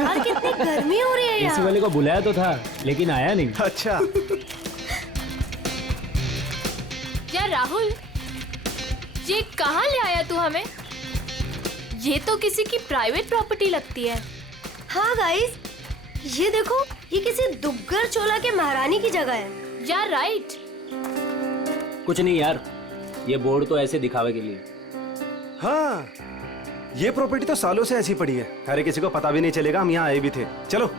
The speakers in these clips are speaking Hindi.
यार कितनी गर्मी हो रही है एसी यहाँ। वाले को बुलाया तो था लेकिन आया नहीं। अच्छा। यार राहुल, ये कहाँ ले आया तू हमें? ये तो किसी की प्राइवेट प्रॉपर्टी लगती है। हाँ गाइस, ये देखो, ये किसी दुग्गर चोला के महारानी की जगह है। यार राइट। कुछ नहीं यार, ये बोर्ड तो ऐसे दिखावे के लिए। हाँ, ये प्रॉपर्टी तो सालों से ऐसी पड़ी है, अरे किसी को पता भी नहीं चलेगा हम यहाँ आए भी थे। चलो।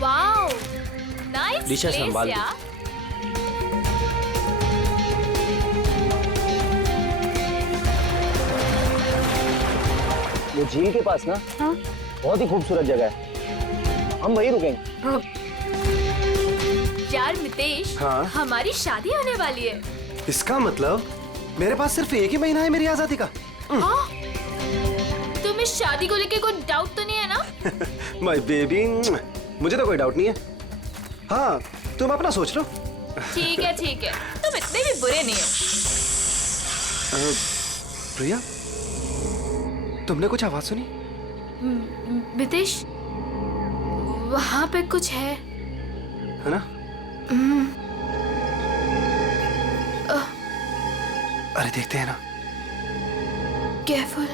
वाओ, नाइस दिशा प्लेस संभाल दो। यार। वो झील के पास ना, हाँ? बहुत ही खूबसूरत जगह है, हम वहीं रुकेंगे। यार मितेश, हाँ? हमारी शादी होने वाली है। इसका मतलब मेरे पास सिर्फ एक ही महीना है मेरी आजादी का। हाँ? तुम्हें शादी को लेके कोई डाउट तो नहीं है ना? माय बेबी, मुझे तो कोई डाउट नहीं है। हाँ, तुम अपना सोच लो। ठीक है ठीक है, तुम इतने भी बुरे नहीं हो। प्रिया, तुमने कुछ आवाज सुनी? मितेश, वहाँ पे कुछ है। है ना? अरे देखते हैं ना। केयरफुल।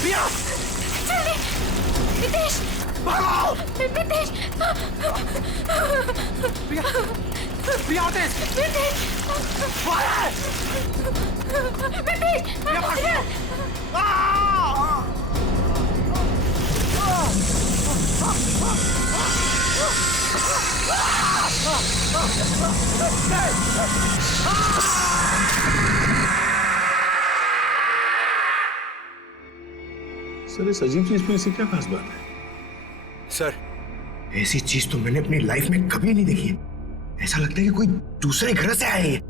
प्रिया, मितेश, भागो! मितेश, प्रिया, प्रिया होते हैं। मितेश, मितेश, प्रिया, भाग! सर, इस अजीब चीज में ऐसी क्या खास बात है? सर, ऐसी चीज तो मैंने अपनी लाइफ में कभी नहीं देखी है। ऐसा लगता है कि कोई दूसरे ग्रह से आए हैं।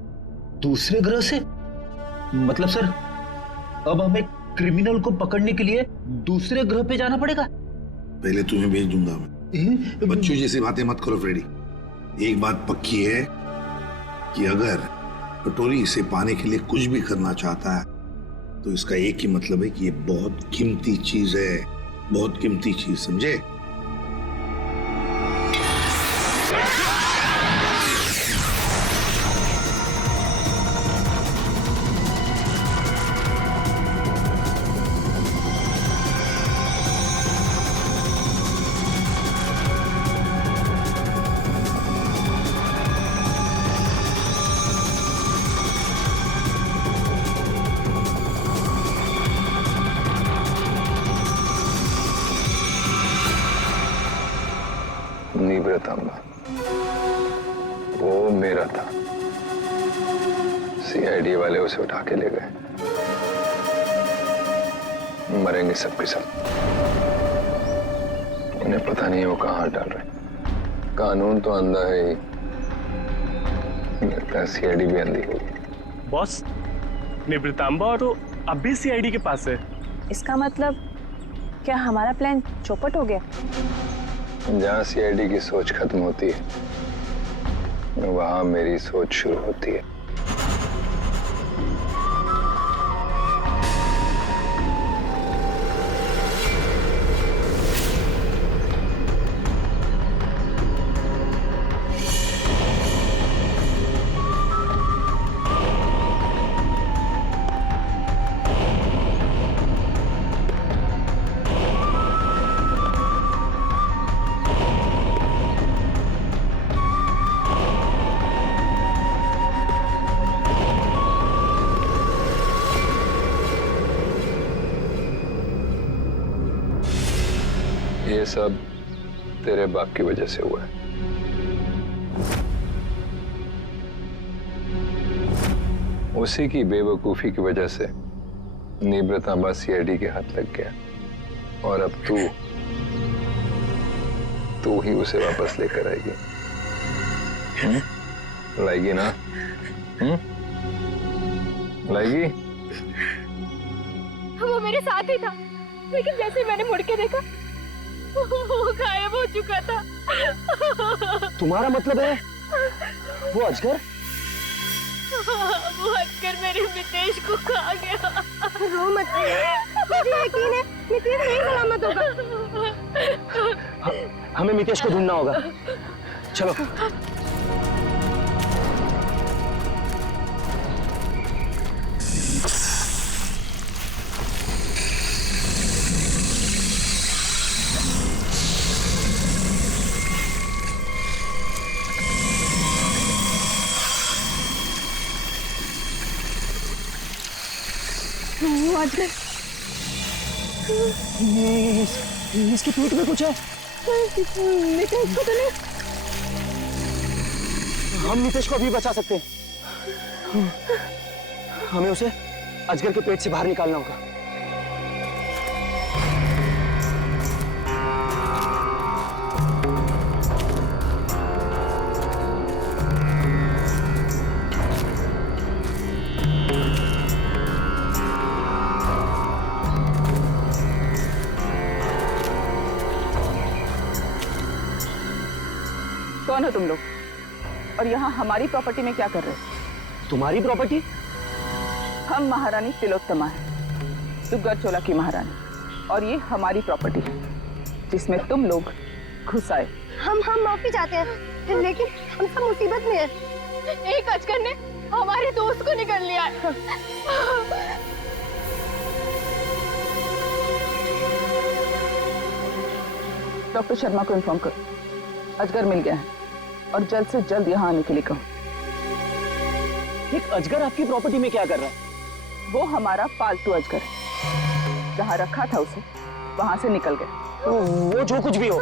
दूसरे ग्रह से? मतलब सर, अब हमें क्रिमिनल को पकड़ने के लिए दूसरे ग्रह पे जाना पड़ेगा? पहले तुम्हें भेज दूंगा मैं। बच्चों जैसी बातें मत करो फ्रेडी। एक बात पक्की है कि अगर कटोरी इसे पाने के लिए कुछ भी करना चाहता है तो इसका एक ही मतलब है कि ये बहुत कीमती चीज है, बहुत कीमती चीज, समझे? निवृतांबा, वो मेरा था। सीआईडी वाले उसे उठा के ले गए। मरेंगे सब के सब। उन्हें पता नहीं है वो कहाँ हाथ डाल रहे। कानून तो अंधा है ही, लगता है सीआईडी भी अंधी होगी। बॉस, निवृतांबा और वो अब भी सीआईडी के पास है। इसका मतलब क्या हमारा प्लान चौपट हो गया? जहाँ सीआईडी की सोच खत्म होती है वहां मेरी सोच शुरू होती है। ये सब तेरे बाप की वजह से हुआ है। उसी की बेवकूफी की वजह से निब्रतांबा सीआईडी के हाथ लग गया और अब तू ही उसे वापस लेकर आएगी। लाएगी ना? लाएगी? वो मेरे साथ ही था, लेकिन जैसे मैंने मुड़ के देखा वो गायब हो चुका था। तुम्हारा मतलब है वो अजगर? वो अजगर मेरे मितेश को खा गया। रो मत, मुझे यकीन है मितेश नहीं सलामत होगा। हमें मितेश को ढूंढना होगा। चलो। अजगर, इसके पेट में कुछ है। मितेश को तो नहीं। हम मितेश को अभी बचा सकते हैं। हमें उसे अजगर के पेट से बाहर निकालना होगा। कौन हो तुम लोग? और यहाँ हमारी प्रॉपर्टी में क्या कर रहे हो? तुम्हारी प्रॉपर्टी? हम महारानी तिलोत्तमा है, दुग्गर चोला की महारानी, और ये हमारी प्रॉपर्टी है जिसमें तुम लोग घुस आए। हम माफी चाहते हैं, लेकिन हम सब मुसीबत में हैं। एक अजगर ने हमारे दोस्त को निकल लिया है। डॉक्टर शर्मा को इन्फॉर्म करो, अजगर मिल गया है और जल्द से जल्द यहाँ आने के लिए कहो। एक अजगर आपकी प्रॉपर्टी में क्या कर रहा है? वो हमारा पालतू अजगर है, जहाँ रखा था उसे वहां से निकल गया। वो जो कुछ भी हो,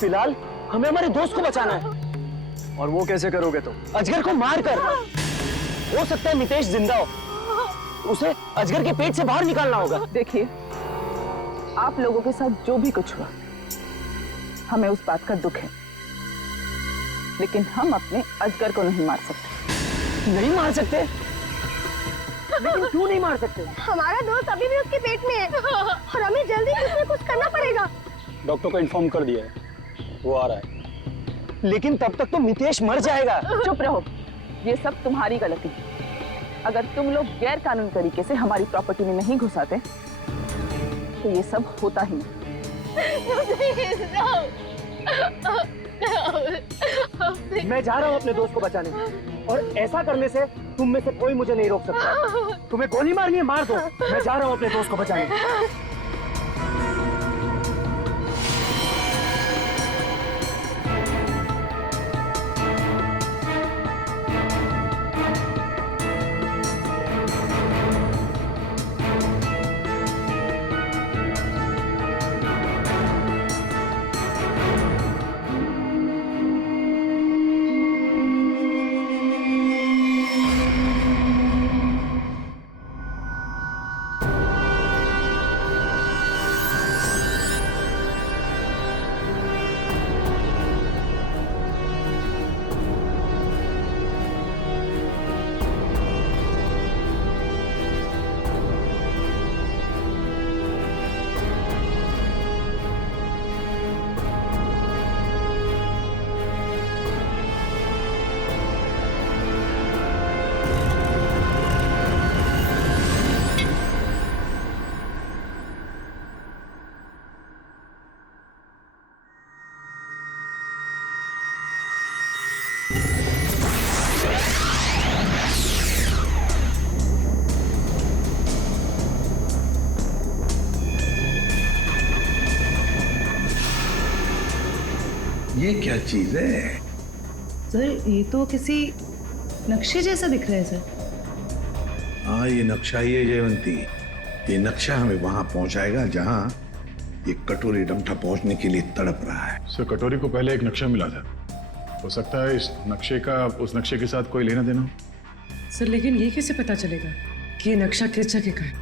फिलहाल हमें हमारे दोस्त को बचाना है। और वो कैसे करोगे तुम? अजगर को मार कर। हो सकता है मितेश जिंदा हो, उसे अजगर के पेट से बाहर निकालना होगा। देखिए, आप लोगों के साथ जो भी कुछ हुआ, हमें उस बात का दुख है, लेकिन हम अपने अजगर को नहीं मार सकते। नहीं मार सकते? लेकिन क्यों नहीं मार सकते? हमारा दोस्त अभी भी उसके पेट में है और हमें जल्दी कुछ न कुछ करना पड़ेगा। डॉक्टर को इन्फॉर्म कर दिया है, वो आ रहा है। लेकिन तब तक तो मितेश मर जाएगा। चुप रहो, ये सब तुम्हारी गलती है। अगर तुम लोग गैर कानूनी तरीके से हमारी प्रॉपर्टी में नहीं घुसाते तो ये सब होता ही नहीं। मैं जा रहा हूँ अपने दोस्त को बचाने, और ऐसा करने से तुम में से कोई मुझे नहीं रोक सकता। तुम्हें गोली मारनी है, मार दो। मैं जा रहा हूँ अपने दोस्त को बचाने। ये क्या चीज है? सर, ये तो किसी नक्शे जैसा दिख रहा है सर। हाँ, ये नक्शा ही है जयवंती। ये नक्शा हमें वहां पहुंचाएगा जहां ये कटोरी डमठा पहुंचने के लिए तड़प रहा है। सर कटोरी को पहले एक नक्शा मिला था, हो सकता है इस नक्शे का उस नक्शे के साथ कोई लेना देना हो। सर लेकिन ये कैसे पता चलेगा कि ये नक्शा किस जगह का है?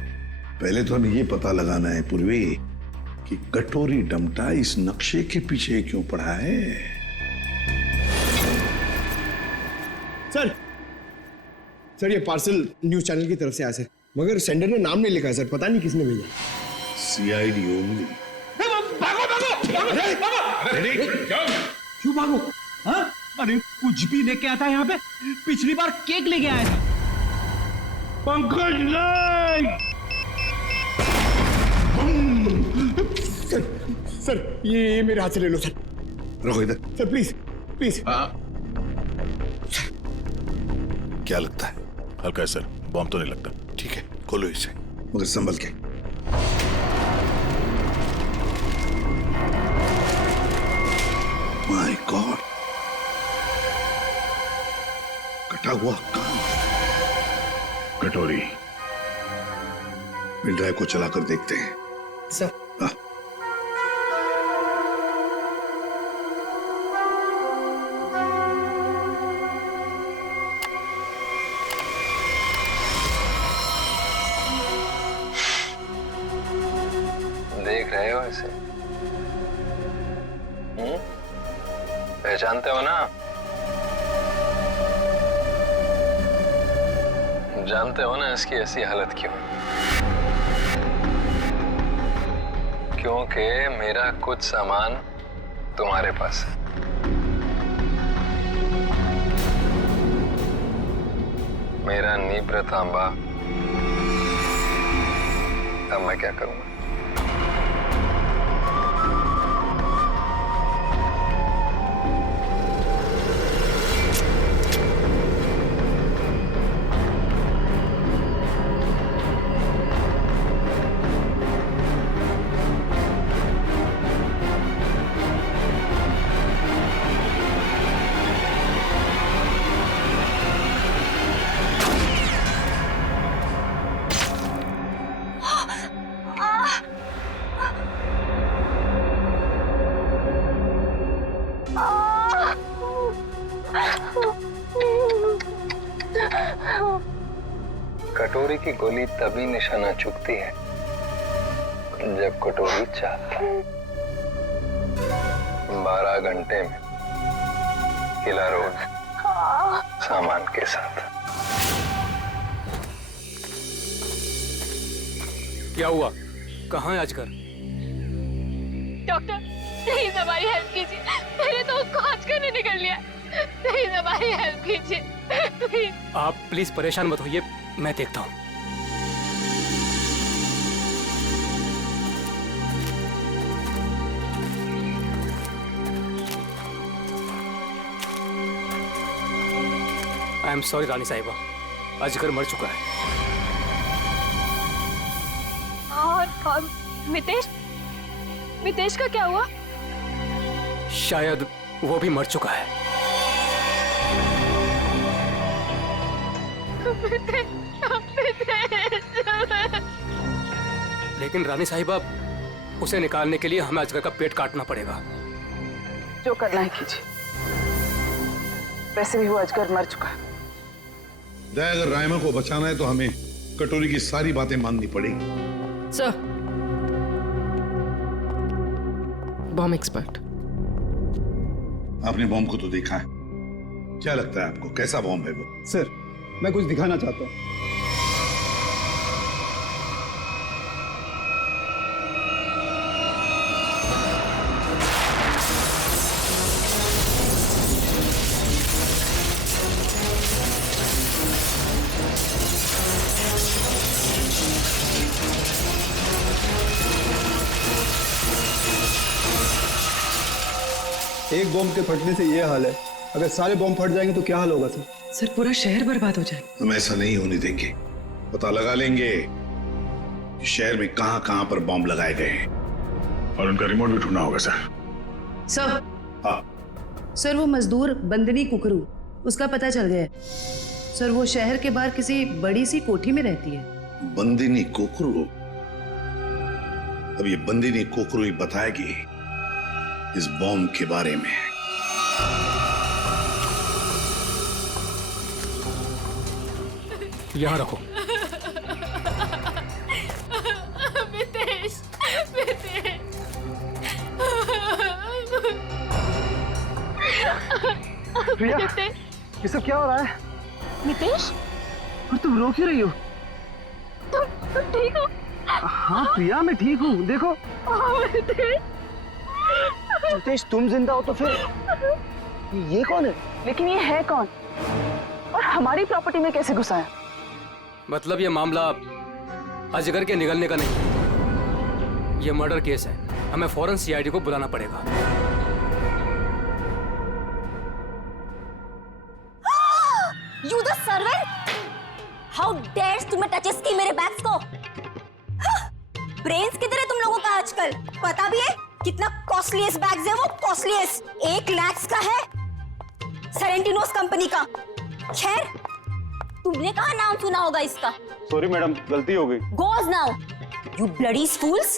पहले तो हमें ये पता लगाना है पूर्वी कि कटोरी डमटा इस नक्शे के पीछे क्यों पड़ा है। सर ये पार्सल न्यूज चैनल की तरफ से आया सर, मगर सेंडर ने नाम नहीं लिखा है सर, पता नहीं किसने भेजा। CID only. क्यों भागो? हाँ? अरे कुछ भी लेके आता है यहाँ पे। पिछली बार केक लेके आया था। पंकज नहीं। सर ये मेरे हाथ से ले लो सर। रखो इधर। Sir please please. क्या लगता है? हल्का है सर, बॉम्ब तो नहीं लगता। ठीक है, खोलो इसे, मगर संभल के। माय गॉड, कटा हुआ कान। कटोरी। पेन ड्राइव को चलाकर देखते हैं। सर देख रहे हो इसे? पहचानते हो ना? जानते हो ना इसकी ऐसी हालत क्यों? क्योंकि मेरा कुछ सामान तुम्हारे पास है। मेरा नीब्र तांबा। अब मैं क्या करूंगा? कटोरी की गोली तभी निशाना चुकती है जब कटोरी चाहता है। 12 घंटे में किला रोड सामान के साथ। क्या हुआ? कहाँ है आजकल? डॉक्टर प्लीज हमारी हेल्प कीजिए, मेरे दोस्त को आजकल ने निकल लिया। प्लीज हमारी हेल्प कीजिए प्लीज। आप प्लीज परेशान मत होइए, मैं देखता हूँ। आई एम सॉरी रानी साहिबा, अजगर मर चुका है। और मितेश? मितेश का क्या हुआ? शायद वो भी मर चुका है। लेकिन रानी साहिबा, उसे निकालने के लिए हमें अजगर का पेट काटना पड़ेगा। जो करना है कीजिए, वैसे भी वो अजगर मर चुका है। अगर रायमा को बचाना है तो हमें कटोरी की सारी बातें माननी पड़ेगी। Sir, bomb expert. आपने बॉम्ब को तो देखा है, क्या लगता है आपको कैसा बॉम्ब है वो? सर मैं कुछ दिखाना चाहता हूँ। एक बॉम्ब के फटने से ये हाल है, अगर सारे बॉम्ब फट जाएंगे तो क्या हाल होगा सर? सर पूरा शहर बर्बाद हो जाए। हम ऐसा नहीं होने देंगे, पता लगा लेंगे कि शहर में कहां कहां पर बॉम्ब लगाए गए हैं। और उनका रिमोट भी ढूंढना होगा सर। सर, हाँ सर वो मजदूर बंदनी कुकरू, उसका पता चल गया है। सर वो शहर के बाहर किसी बड़ी सी कोठी में रहती है। बंदिनी कुकरू? अब ये बंदिनी कुकरू ही बताएगी इस बॉम्ब के बारे में। यहाँ रखो। मितेश, मितेश। प्रिया, ये सब क्या हो रहा है? मितेश, और तुम रो क्यों रही हो? तुम ठीक हो? हाँ प्रिया, मैं ठीक हूँ। देखो नितेश, तुम जिंदा हो तो फिर ये कौन है? लेकिन ये है कौन और हमारी प्रॉपर्टी में कैसे घुसा है? मतलब ये मामला अजगर के निगलने का नहीं, ये मर्डर केस है। हमें फौरन सीआईडी को बुलाना पड़ेगा। You the servant! How dares तुम्हें टचेस की मेरे बैग्स को? ब्रेन्स किधर है तुम लोगों का आजकल? पता भी है कितना कॉस्टलीस्ट बैग्स है वो? कॉस्टलीस्ट 1 लाख का है, सेरेंटिनोस कंपनी का। खैर, तुमने कहाँ नाम सुना होगा इसका? सॉरी मैडम, गलती हो गई। Goes now, you bloody fools!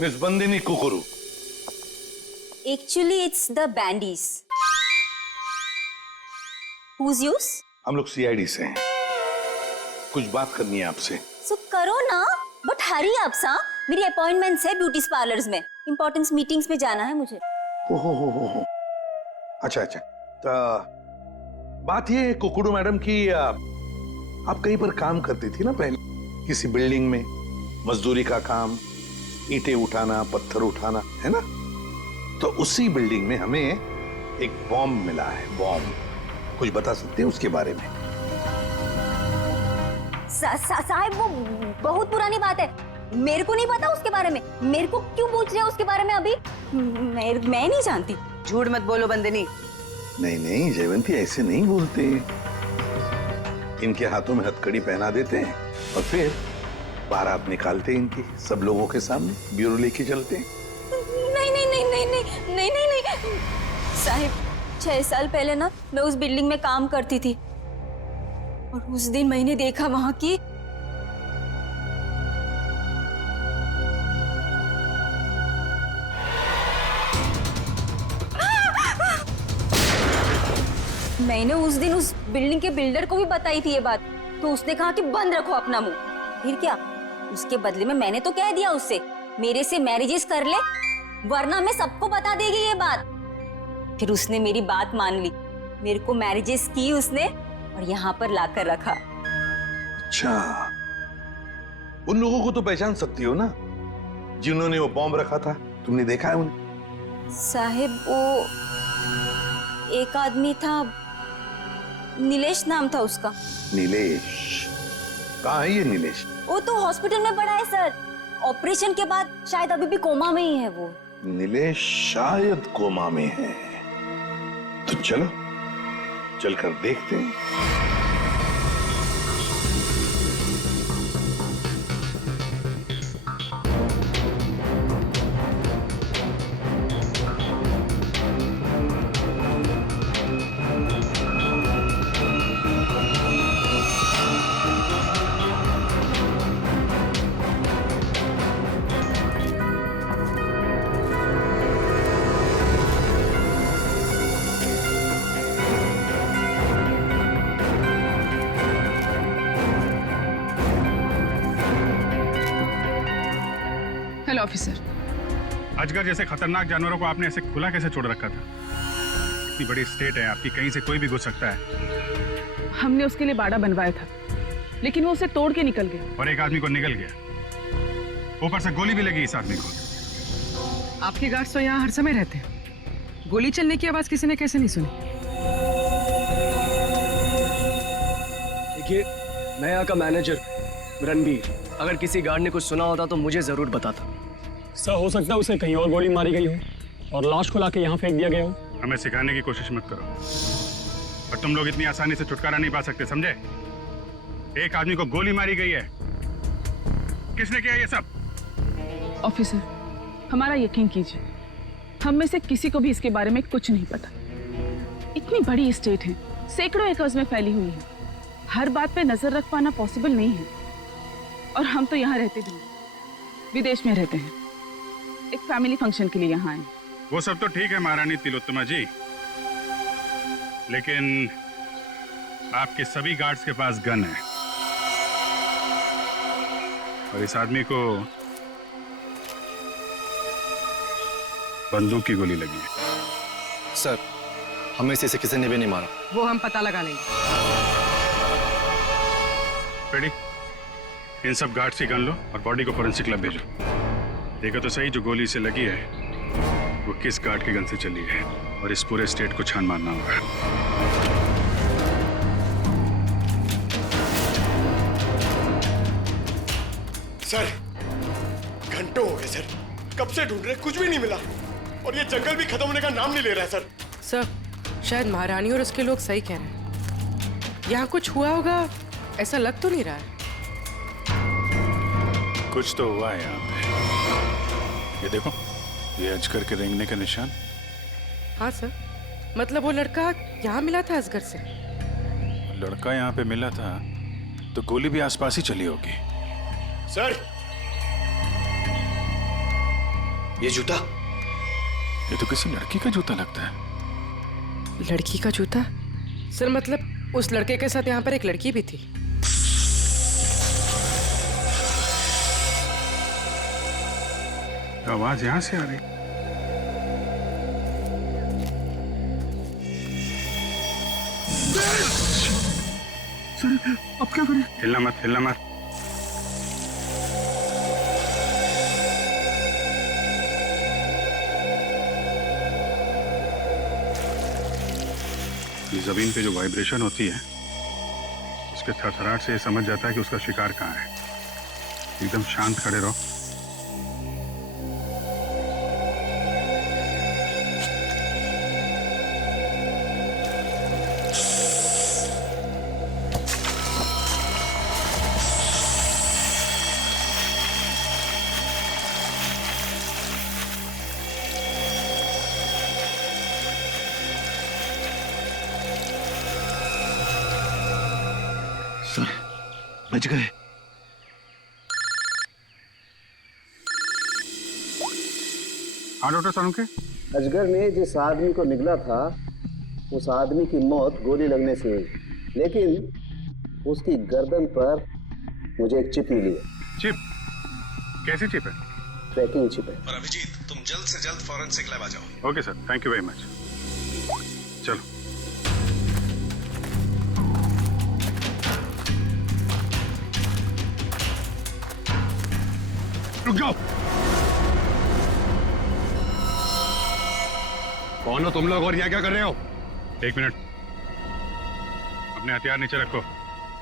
Miss Bandini Kukru, Actually, it's the bandies. Who's yours? हम लोग सीआईडी से हैं। कुछ बात करनी है आपसे। So करो ना, बट हरी आप सा। मेरी अपॉइंटमेंट्स है ब्यूटी पार्लर्स में, इंपॉर्टेंट मीटिंग्स में जाना है मुझे। हो। अच्छा। तो बात ये है कुकड़ू मैडम की, आप कहीं पर काम करती थी ना पहले, किसी बिल्डिंग में, मजदूरी का काम, ईंटें उठाना, पत्थर उठाना, है ना? तो उसी बिल्डिंग में हमें एक बॉम्ब मिला है। बॉम्ब, कुछ बता सकते हैं उसके बारे में? साहब, वो बहुत पुरानी बात है, मेरे को नहीं पता उसके बारे में। मेरे को क्यों पूछ रहे हो उसके बारे में अभी? मैं नहीं जानती। झूठ मत बोलो बंदनी। नहीं जयवंती, ऐसे नहीं बोलते। इनके हाथों में हथकड़ी पहना देते हैं और फिर बारात निकालते हैं इनकी, सब लोगों के सामने ब्यूरो लेके चलते हैं। नहीं साहिब, 6 साल पहले ना मैं उस बिल्डिंग में काम करती थी और उस दिन मैंने देखा वहां की मैंने उस दिन उस बिल्डिंग के बिल्डर को भी बताई थी ये बात, तो उसने कहा कि बंद रखो अपना मुंह। फिर क्या, उसके बदले में मैंने तो कह दिया उससे मेरे से मैरिजेस कर ले, वरना मैं सबको बता देगी ये बात। फिर उसने मेरी बात मान ली, मेरे को मैरिजेस की उसने और यहाँ पर लाकर रखा। अच्छा, उन लोगों को तो पहचान सकती हो ना जिन्होंने वो बॉम्ब रखा था? तुमने देखा है उन्हें? साहिब, वो एक आदमी था, नीलेश नाम था उसका। नीलेश? कहाँ है ये नीलेश? वो तो हॉस्पिटल में पड़ा है सर, ऑपरेशन के बाद शायद अभी भी कोमा में ही है वो। नीलेश शायद कोमा में है, तो चलो चलकर देखते हैं। Hello officer. अजगर जैसे खतरनाक जानवरों को आपने ऐसे खुला कैसे छोड़ रखा था? इतनी बड़ी स्टेट है आपकी, कहीं से कोई भी घुस सकता है। हमने उसके लिए बाड़ा बनवाया था, लेकिन वो उसे तोड़ के निकल गया। और एक आदमी को निकल गया, ऊपर से गोली भी लगी इस आदमी को। आपके गार्ड्स तो यहाँ हर समय रहते हैं, गोली चलने की आवाज किसी ने कैसे नहीं सुनी? देखिए, मैं यहाँ का मैनेजर रणबीर, अगर किसी गार्ड ने कुछ सुना होता तो मुझे जरूर बताता। सर, हो सकता है उसे कहीं और गोली मारी गई हो और लाश को लाके यहाँ फेंक दिया गया हो। हमें सिखाने की कोशिश मत करो, और तुम लोग इतनी आसानी से छुटकारा नहीं पा सकते, समझे? एक आदमी को गोली मारी गई है। किसने किया ये सब? ऑफिसर, हमारा यकीन कीजिए, हम में से किसी को भी इसके बारे में कुछ नहीं पता। इतनी बड़ी स्टेट है, सैकड़ों एकर्स में फैली हुई है, हर बात पे नजर रख पाना पॉसिबल नहीं है। और हम तो यहाँ रहते भी नहीं, विदेश में रहते हैं। एक फैमिली फंक्शन के लिए यहाँ आए। वो सब तो ठीक है महारानी तिलोत्तमा जी, लेकिन आपके सभी गार्ड्स के पास गन है और इस आदमी को बंदूक की गोली लगी है। सर, हमें से किसी ने भी नहीं मारा। वो हम पता लगा लेंगे। रेडी, इन सब गार्ड्स की गन लो और बॉडी को फोरेंसिक लैब भेजो। देखो तो सही जो गोली से लगी है वो किस गार्ड की गन से चली है, और इस पूरे स्टेट को छान मारना होगा। सर, घंटों हो गए सर, कब से ढूंढ रहे, कुछ भी नहीं मिला, और ये जंगल भी खत्म होने का नाम नहीं ले रहा है सर। सर, शायद महारानी और उसके लोग सही कह रहे हैं। यहाँ कुछ हुआ होगा, ऐसा लग तो नहीं रहा है। कुछ तो हुआ है यहाँ पे। ये देखो, ये अजगर के रेंगने का निशान। हाँ सर, मतलब वो लड़का यहाँ मिला था असगर से। लड़का यहाँ पे मिला था तो गोली भी आसपास ही चली होगी। सर, ये जूता, ये तो किसी लड़की का जूता लगता है। लड़की का जूता? सर मतलब उस लड़के के साथ यहाँ पर एक लड़की भी थी। आवाज यहाँ से आ रही। सर, अब क्या करें? हिलना मत, हिलना मत। जमीन पे जो वाइब्रेशन होती है उसके थरथराहट से ये समझ जाता है कि उसका शिकार कहाँ है। एकदम शांत खड़े रहो। सर, बच गए। हाँ डॉक्टर सालुंके। अजगर ने जिस आदमी को निगला था उस आदमी की मौत गोली लगने से हुई, लेकिन उसकी गर्दन पर मुझे एक चिप मिली है। चिप? कैसी चिप है? ट्रैकिंग चिप है। और अभिजीत, तुम जल्द से जल्द फॉरेंसिक लैब आ जाओ। Okay sir, thank you very much. चलो। रुक जाओ। कौन हो तुम लोग और यहाँ क्या कर रहे हो? एक मिनट, अपने हथियार नीचे रखो।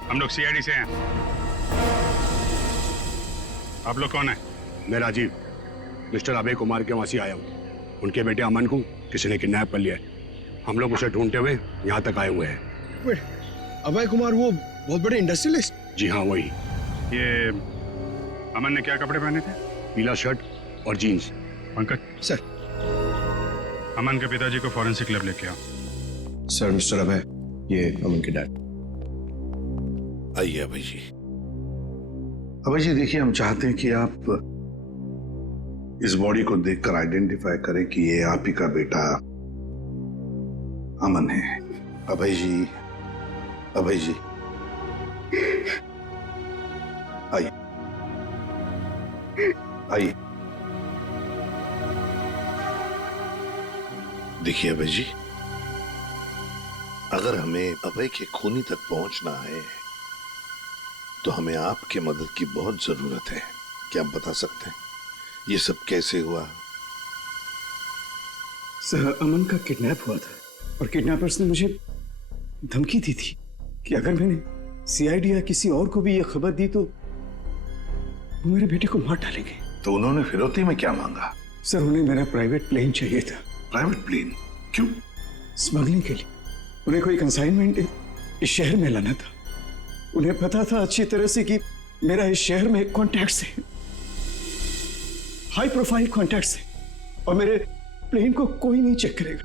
हम लोग सीआईडी से हैं। आप लोग कौन है? मैं राजीव, मिस्टर अभय कुमार के वहां से आया हूँ। उनके बेटे अमन को किसी ने किडनैप कर लिया है। हम लोग उसे ढूंढते हुए यहाँ तक आए हुए हैं। अभय कुमार वो बहुत बड़े इंडस्ट्रियलिस्ट? जी हाँ, वही। ये अमन ने क्या कपड़े पहने थे? पीला शर्ट और जीन्स। पंकज सर, अमन के पिताजी को फॉरेंसिक लैब लेके आओ। सर, मिस्टर अभय, ये अमन के डैड। आइए अभय जी। अभय जी देखिए, हम चाहते हैं कि आप इस बॉडी को देखकर आइडेंटिफाई करें कि ये आप ही का बेटा अमन है। अभय जी, अभय जी आइए, आइए। देखिए अभय जी, अगर हमें अभय के खूनी तक पहुंचना है तो हमें आपके मदद की बहुत जरूरत है। क्या आप बता सकते हैं ये सब कैसे हुआ? सर, अमन का किडनैप हुआ था और किडनैपर्स ने मुझे धमकी दी थी कि अगर मैंने सीआईडी या किसी और को भी ये खबर दी तो वो मेरे बेटे को मार डालेंगे। तो उन्होंने फिरौती में क्या मांगा? सर, उन्हें मेरा प्राइवेट प्लेन चाहिए था। Private plane? क्यों? स्मगलिंग के लिए। उन्हें कोई कंसाइनमेंट इस शहर में लाना था। उन्हें पता था अच्छी तरह से कि मेरा इस शहर में कॉन्टैक्ट्स है, हाई प्रोफाइल कॉन्टैक्ट्स है, और मेरे प्लेन को कोई नहीं चेक करेगा।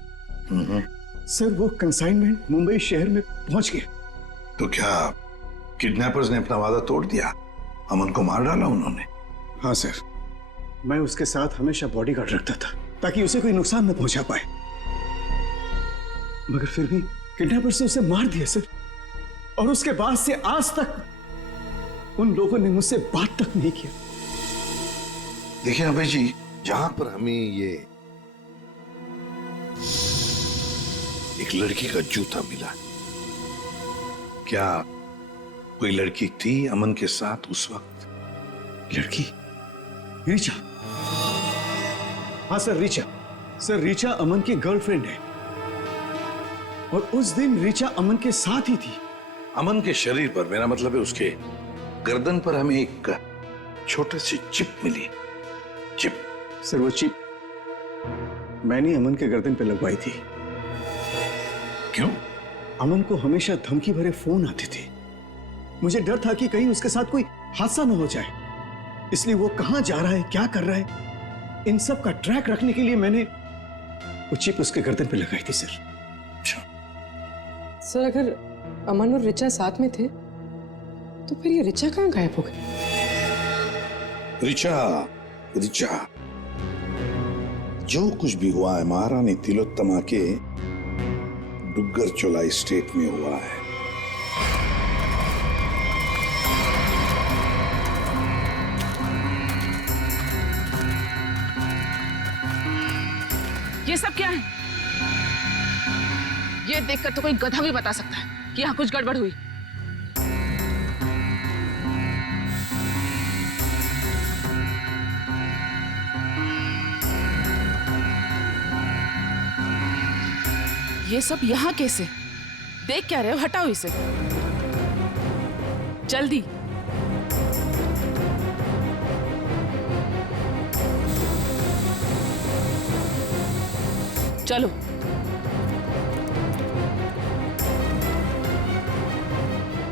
सर, वो कंसाइनमेंट मुंबई शहर में पहुंच गया। तो क्या किडनैपर्स ने अपना वादा तोड़ दिया? अमन को मार डाला उन्होंने? हाँ सर, मैं उसके साथ हमेशा बॉडीगार्ड रखता था ताकि उसे कोई नुकसान न पहुंचा पाए, मगर फिर भी किडनैपर्स ने उसे मार दिया सर। और उसके बाद से आज तक उन लोगों ने मुझसे बात तक नहीं किया। देखिए अभय जी, जहां पर हमें ये एक लड़की का जूता मिला, क्या कोई लड़की थी अमन के साथ उस वक्त? लड़की? रीचा? हाँ सर, रीचा। सर, रीचा अमन की गर्लफ्रेंड है और उस दिन रीचा अमन के साथ ही थी। अमन के शरीर पर, मेरा मतलब है उसके गर्दन पर, हमें एक छोटी सी चिप मिली। चिप? सर, वो चिप मैंने अमन के गर्दन पे लगवाई थी। क्यों? अमन को हमेशा धमकी भरे फोन आते थे। मुझे डर था कि कहीं उसके साथ कोई हादसा न हो जाए, इसलिए वो कहां जा रहा है, क्या कर रहा है, इन सब का ट्रैक रखने के लिए मैंने वो चिप उसके गर्दन पे लगाई थी सर। सर, अगर अमन और रिचा साथ में थे तो फिर ये रिचा कहाँ गायब हो गई? रिचा, जो कुछ भी हुआ है महारानी तिलोत्तमा के डुग्गर चोलाई स्टेट में हुआ है। ये सब क्या है? ये देखकर तो कोई गधा भी बता सकता है कि यहाँ कुछ गड़बड़ हुई। ये सब यहाँ कैसे? देख क्या रहे हो? हटाओ इसे जल्दी। चलो।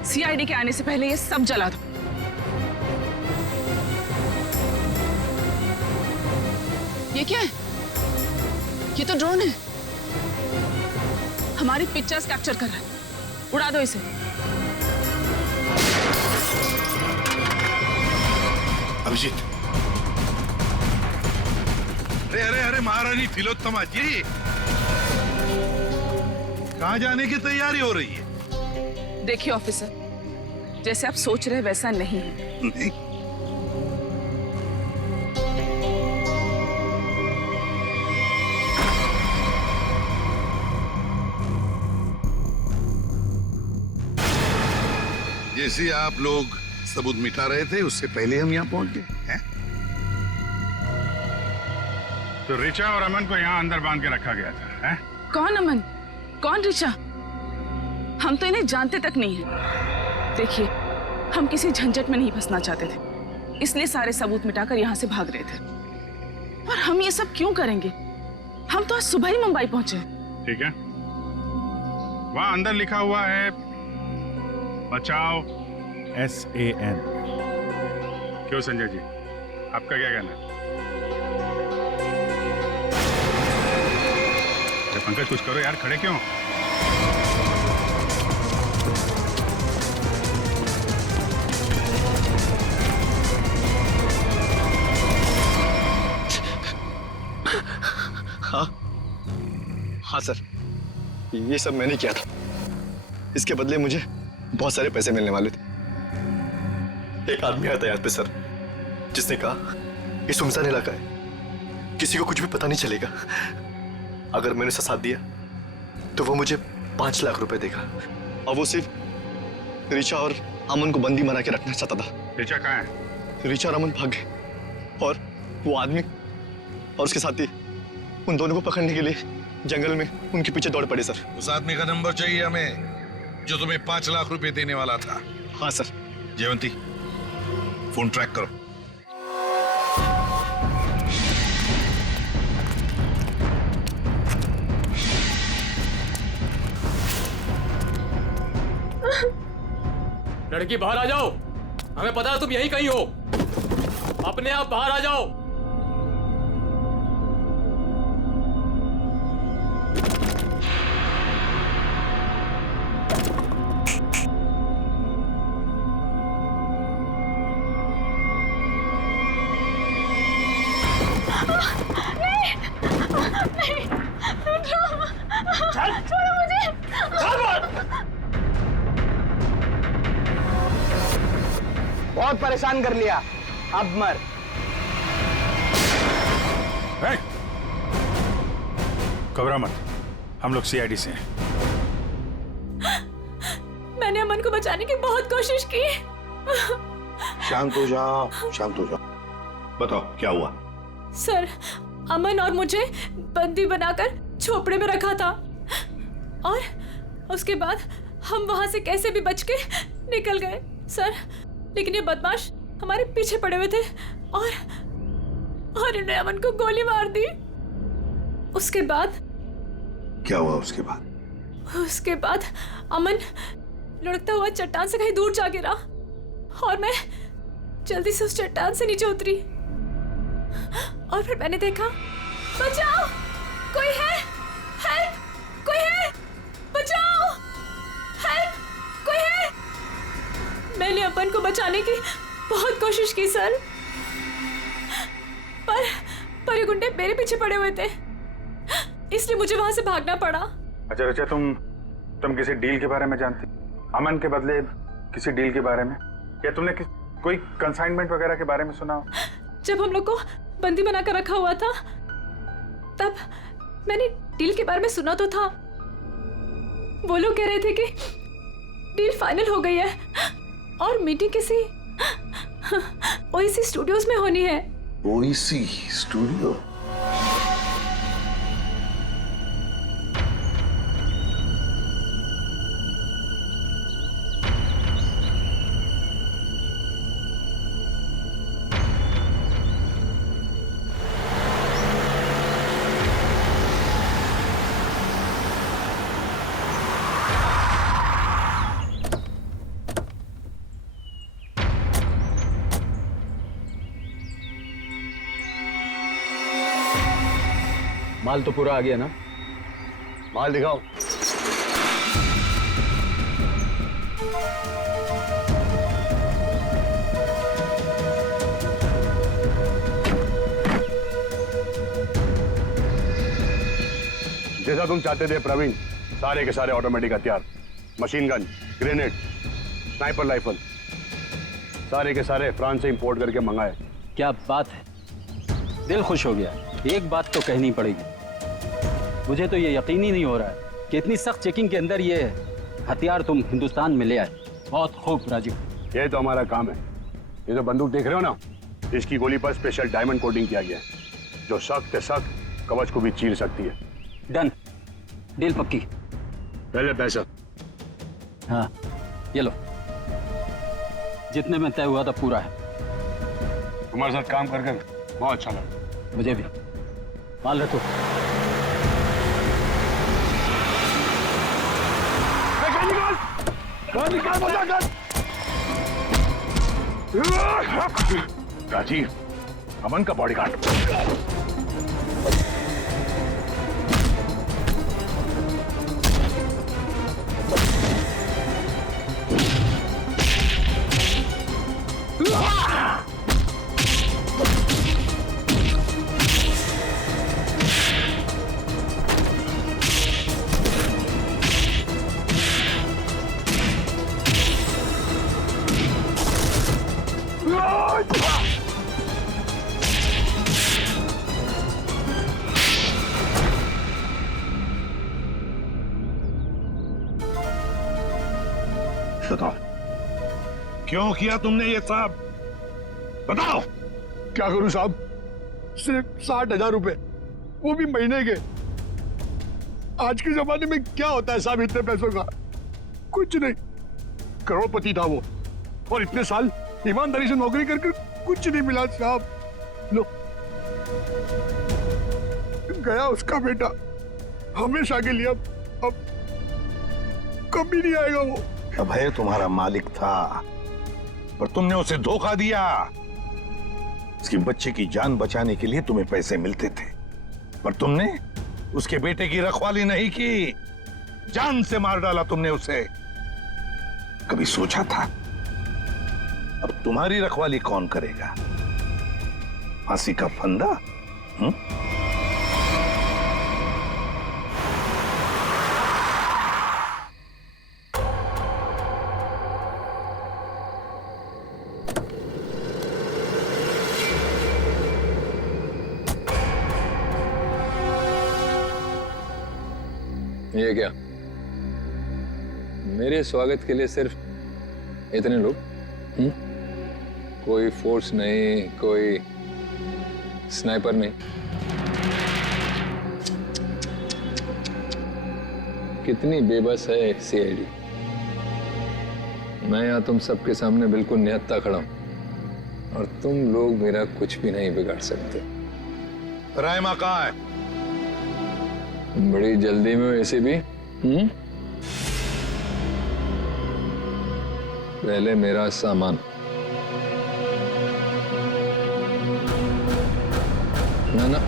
सीआईडी के आने से पहले ये सब जला दो। ये क्या है? ये तो ड्रोन है, हमारी पिक्चर्स कैप्चर कर रहा है। उड़ा दो इसे। अभिजीत। अरे अरे अरे महारानी तिलोत्तमा जी, कहाँ जाने की तैयारी हो रही है? देखिए ऑफिसर, जैसे आप सोच रहे वैसा नहीं है। नहीं। जैसे आप लोग सबूत मिटा रहे थे, उससे पहले हम यहाँ पहुंच गए हैं। तो रिचा और अमन को यहाँ अंदर बांध के रखा गया था, हैं? कौन अमन, कौन रिचा? हम तो इन्हें जानते तक नहीं है। देखिए, हम किसी झंझट में नहीं फंसना चाहते थे, इसलिए सारे सबूत मिटाकर यहाँ से भाग रहे थे। और हम ये सब क्यों करेंगे? हम तो आज सुबह ही मुंबई पहुंचे। ठीक है, वहाँ अंदर लिखा हुआ है बचाओ SAN। क्यों संजय जी, आपका क्या कहना है? पंकज कुछ करो यार, खड़े क्यों? हाँ सर, ये सब मैंने किया था। इसके बदले मुझे बहुत सारे पैसे मिलने वाले थे। एक आदमी आया था यहाँ पे सर, जिसने कहा ये सुनसान इलाका है, किसी को कुछ भी पता नहीं चलेगा। अगर मैंने उसे साथ दिया तो वो मुझे 5 लाख रुपए देगा, और वो सिर्फ रिचा और अमन को बंदी बना के रखना चाहता था। रिचा कहाँ है? रिचा और अमन भाग गए, और वो आदमी और उसके साथी उन दोनों को पकड़ने के लिए जंगल में उनके पीछे दौड़ पड़े सर। उस आदमी का नंबर चाहिए हमें, जो तुम्हें 5 लाख रुपए देने वाला था। हाँ सर। जयवंती, फोन ट्रैक करो। लड़की बाहर आ जाओ, हमें पता है तुम यहीं कहीं हो। अपने आप बाहर आ जाओ। नहीं, छोड़ो मुझे। बहुत परेशान कर लिया, अब मर। घबरा मत, हम लोग सीआईडी से हैं। मैंने अमन को बचाने की बहुत कोशिश की। शांत हो जाओ, शांत हो जाओ। बताओ क्या हुआ? सर, अमन और मुझे बंदी बनाकर झोपड़े में रखा था और उसके बाद हम वहां से कैसे भी बच के निकल गए सर, लेकिन ये बदमाश हमारे पीछे पड़े हुए थे और इन्होंने अमन को गोली मार दी। उसके बाद क्या हुआ? उसके बाद अमन लुढ़कता हुआ चट्टान से कहीं दूर जा गिरा और मैं जल्दी से उस चट्टान से नीचे उतरी और फिर मैंने देखा, बचाओ, कोई है, हेल्प, कोई है, बचाओ, हेल्प, कोई है। मैंने अमन को बचाने की बहुत कोशिश की सर, पर ये गुंडे मेरे पीछे पड़े हुए थे, इसलिए मुझे वहां से भागना पड़ा। अच्छा रचा, तुम किसी डील के बारे में जानती? अमन के बदले किसी डील के बारे में? या तुमने कोई कंसाइनमेंट वगैरह के बारे में सुना? जब हम लोग को बंदी बनाकर रखा हुआ था तब मैंने डील के बारे में सुना तो था। वो लोग कह रहे थे कि डील फाइनल हो गई है और मीटिंग किसी ओएसी स्टूडियोज में होनी है। ओएसी स्टूडियो? माल तो पूरा आ गया ना? माल दिखाओ। जैसा तुम चाहते थे प्रवीण, सारे के सारे ऑटोमेटिक हथियार, machine gun, grenade, sniper rifle, सारे के सारे फ्रांस से इंपोर्ट करके मंगाए। क्या बात है, दिल खुश हो गया। एक बात तो कहनी पड़ेगी, मुझे तो ये यकीन ही नहीं हो रहा है कि इतनी सख्त चेकिंग के अंदर ये हथियार तुम हिंदुस्तान में ले आए। बहुत खूब राजीव, ये तो हमारा काम है। ये जो बंदूक देख रहे हो ना, इसकी गोली पर स्पेशल डायमंड कोटिंग किया गया है, जो सख्त सख्त कवच को भी चीर सकती है। डन, डील पक्की। पहले पैसा। हाँ ये लो, जितने में तय हुआ था पूरा है। तुम्हारे साथ काम करके बहुत अच्छा लगा। मुझे भी। माल रखो। राजीव, अमन का बॉडीगार्ड। बताओ क्यों किया तुमने ये सब? बताओ। क्या करूं साहब, सिर्फ 60,000 रुपए, वो भी महीने के। आज के जमाने में क्या होता है साहब इतने पैसों का? कुछ नहीं। करोड़पति था वो, और इतने साल ईमानदारी से नौकरी करके कुछ नहीं मिला साहब। लो, गया उसका बेटा, हमेशा के लिए। अब कभी नहीं आएगा वो। अभय तुम्हारा मालिक था, पर तुमने उसे धोखा दिया। उसके बच्चे की जान बचाने के लिए तुम्हें पैसे मिलते थे, पर तुमने उसके बेटे की रखवाली नहीं की, जान से मार डाला तुमने उसे। कभी सोचा था अब तुम्हारी रखवाली कौन करेगा? फांसी का फंदा ये क्या? मेरे स्वागत के लिए सिर्फ इतने लोग? कोई फोर्स नहीं, कोई स्नाइपर नहीं। कितनी बेबस है सीआईडी। मैं यहाँ तुम सबके सामने बिल्कुल निहत्था खड़ा हूं और तुम लोग मेरा कुछ भी नहीं बिगाड़ सकते। रायमा कहाँ है? बड़ी जल्दी में वैसे भी। पहले मेरा सामान। ना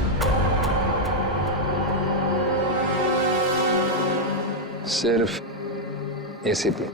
सिर्फ एसीपी।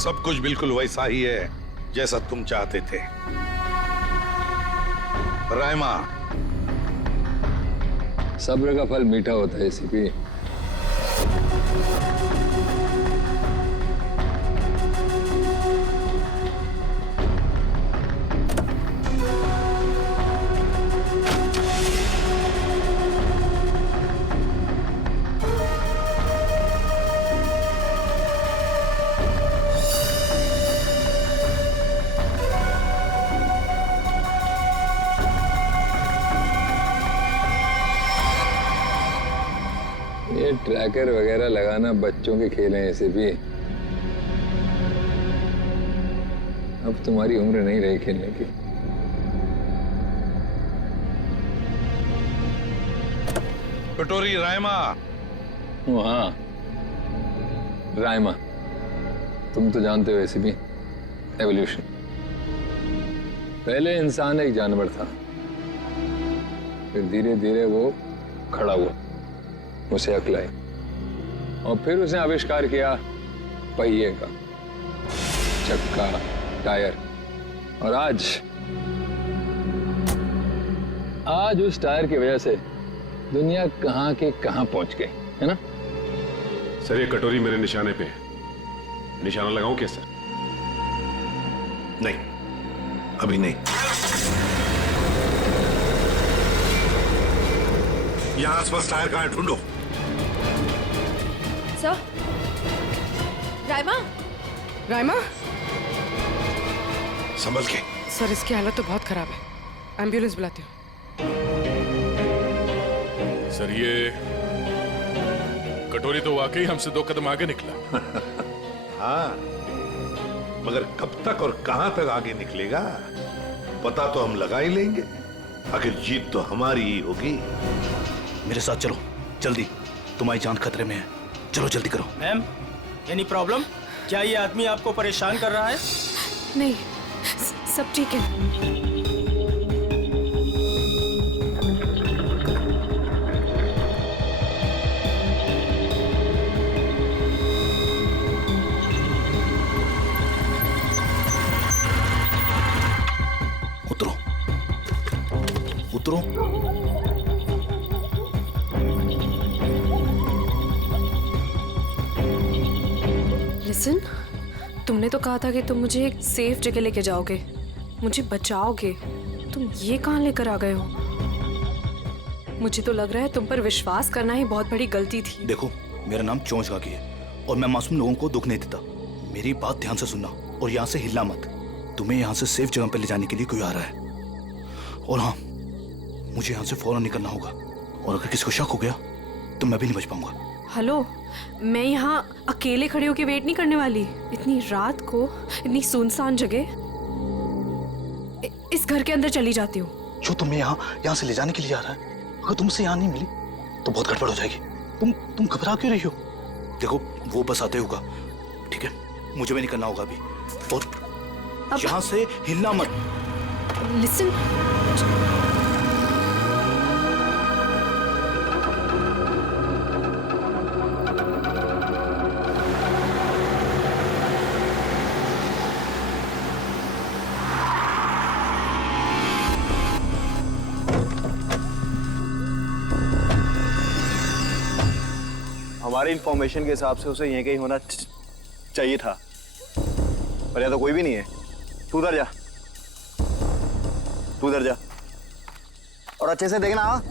सब कुछ बिल्कुल वैसा ही है जैसा तुम चाहते थे। रायमा, सब्र का फल मीठा होता है एसीपी। ये ट्रैकर वगैरह लगाना बच्चों के खेल हैं ऐसे भी। अब तुम्हारी उम्र नहीं रही खेलने की। कटोरी रायमा। हाँ, रायमा। तुम तो जानते हो ऐसे भी, एवोल्यूशन। पहले इंसान एक जानवर था, फिर धीरे धीरे वो खड़ा हुआ, उसे अक्ल आई और फिर उसने आविष्कार किया पहिए का, चक्का, टायर। और आज उस टायर की वजह से दुनिया कहां के कहां पहुंच गई है ना। सर, ये कटोरी मेरे निशाने पे है। निशाना लगाऊं क्या सर? नहीं, अभी नहीं। यहां आसपास टायर कहां है, ढूंढो। सर, रायमा, रायमा, संभल के। सर इसकी हालत तो बहुत खराब है, एम्बुलेंस बुलाती हूँ। सर, ये कटोरी तो वाकई हमसे 2 कदम आगे निकला। हाँ, मगर कब तक और कहां तक आगे निकलेगा पता तो हम लगा ही लेंगे। आखिर जीत तो हमारी ही होगी। मेरे साथ चलो जल्दी, तुम्हारी जान खतरे में है। चलो जल्दी करो। Ma'am, any problem? क्या ये आदमी आपको परेशान कर रहा है? नहीं, सब ठीक है। उतरो, उतरो। लिसन, तुमने तो कहा था कि तुम मुझे एक सेफ जगह लेके जाओगे, मुझे बचाओगे। तुम ये कहाँ लेकर आ गए हो? मुझे तो लग रहा है तुम पर विश्वास करना ही बहुत बड़ी गलती थी। देखो, मेरा नाम चोंच गागी है और मैं मासूम लोगों को दुख नहीं देता। मेरी बात ध्यान से सुनना और यहाँ से हिलना मत। तुम्हें यहाँ से सेफ जगह पर ले जाने के लिए कोई आ रहा है। और हाँ, मुझे यहाँ से फौरन निकलना होगा, और अगर किसी को शक हो गया तो मैं भी नहीं बच पाऊंगा। हेलो, मैं यहाँ अकेले खड़े होकर वेट नहीं करने वाली। इतनी रात को इतनी सुनसान जगह, इस घर के अंदर चली जाती हूँ। जो तुम्हें यहाँ से ले जाने के लिए आ रहा है, अगर तुमसे यहाँ नहीं मिली तो बहुत गड़बड़ हो जाएगी। तुम घबरा क्यों रही हो? देखो वो बस आते होगा, ठीक है? मुझे भी निकलना होगा अभी, और यहाँ से हिलना मत। लिसन, हमारी इंफॉर्मेशन के हिसाब से उसे यहीं कहीं होना चाहिए था, पर यहाँ तो कोई भी नहीं है। तू उधर जा, तू उधर जा, और अच्छे से देखना। हाँ,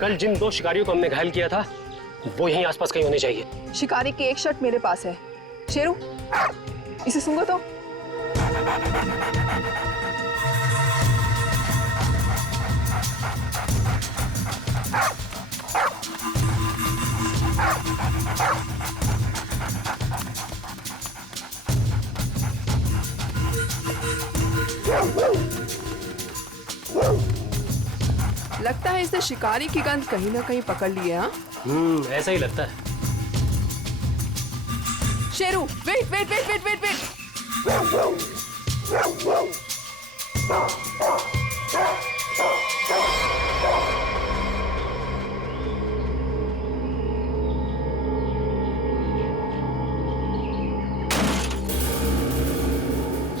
कल जिन 2 शिकारियों को हमने घायल किया था वो यहीं आसपास कहीं होने चाहिए। शिकारी की एक शर्ट मेरे पास है। शेरू, इसे सूंघो तो। लगता है इसने शिकारी की गंध कहीं ना कहीं पकड़ ली है। ऐसा ही लगता है। Sheru, wait wait wait wait wait wait.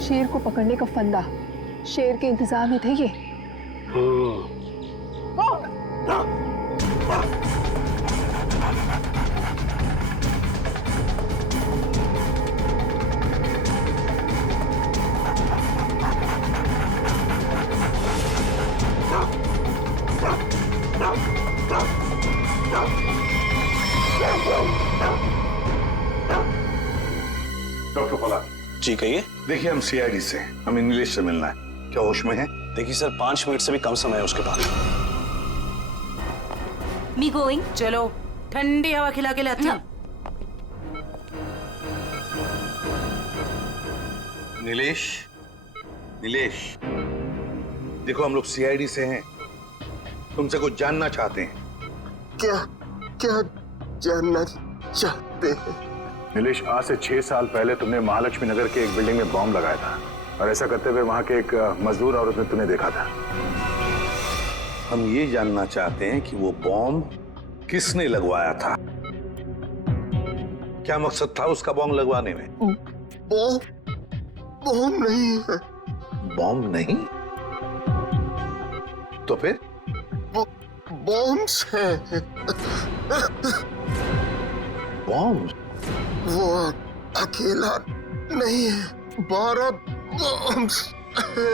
शेर को पकड़ने का फंदा, शेर के इंतजार में थे ये। डॉक्टर पलान जी कहिए। देखिए, हम सीआईडी से, हमें नीलेश से मिलना है। क्या होश में है? देखिए सर, 5 मिनट से भी कम समय है उसके पास। Me going. चलो ठंडी हवा खिला के लाती हूँ। नीलेश, नीलेश, देखो हम लोग सीआईडी से हैं, तुमसे कुछ जानना चाहते हैं। क्या क्या जानना चाहते हैं? नीलेश, आज से 6 साल पहले तुमने महालक्ष्मी नगर के एक बिल्डिंग में बॉम्ब लगाया था, और ऐसा करते हुए वहां के एक मजदूर औरत ने तुम्हें देखा था। हम ये जानना चाहते हैं कि वो बॉम्ब किसने लगवाया था, क्या मकसद था उसका बॉम्ब लगवाने में? बॉम्ब नहीं है। बॉम्ब नहीं तो फिर? बॉम्ब्स है। बॉम्ब? वो अकेला नहीं है, 12 बॉम्ब्स है।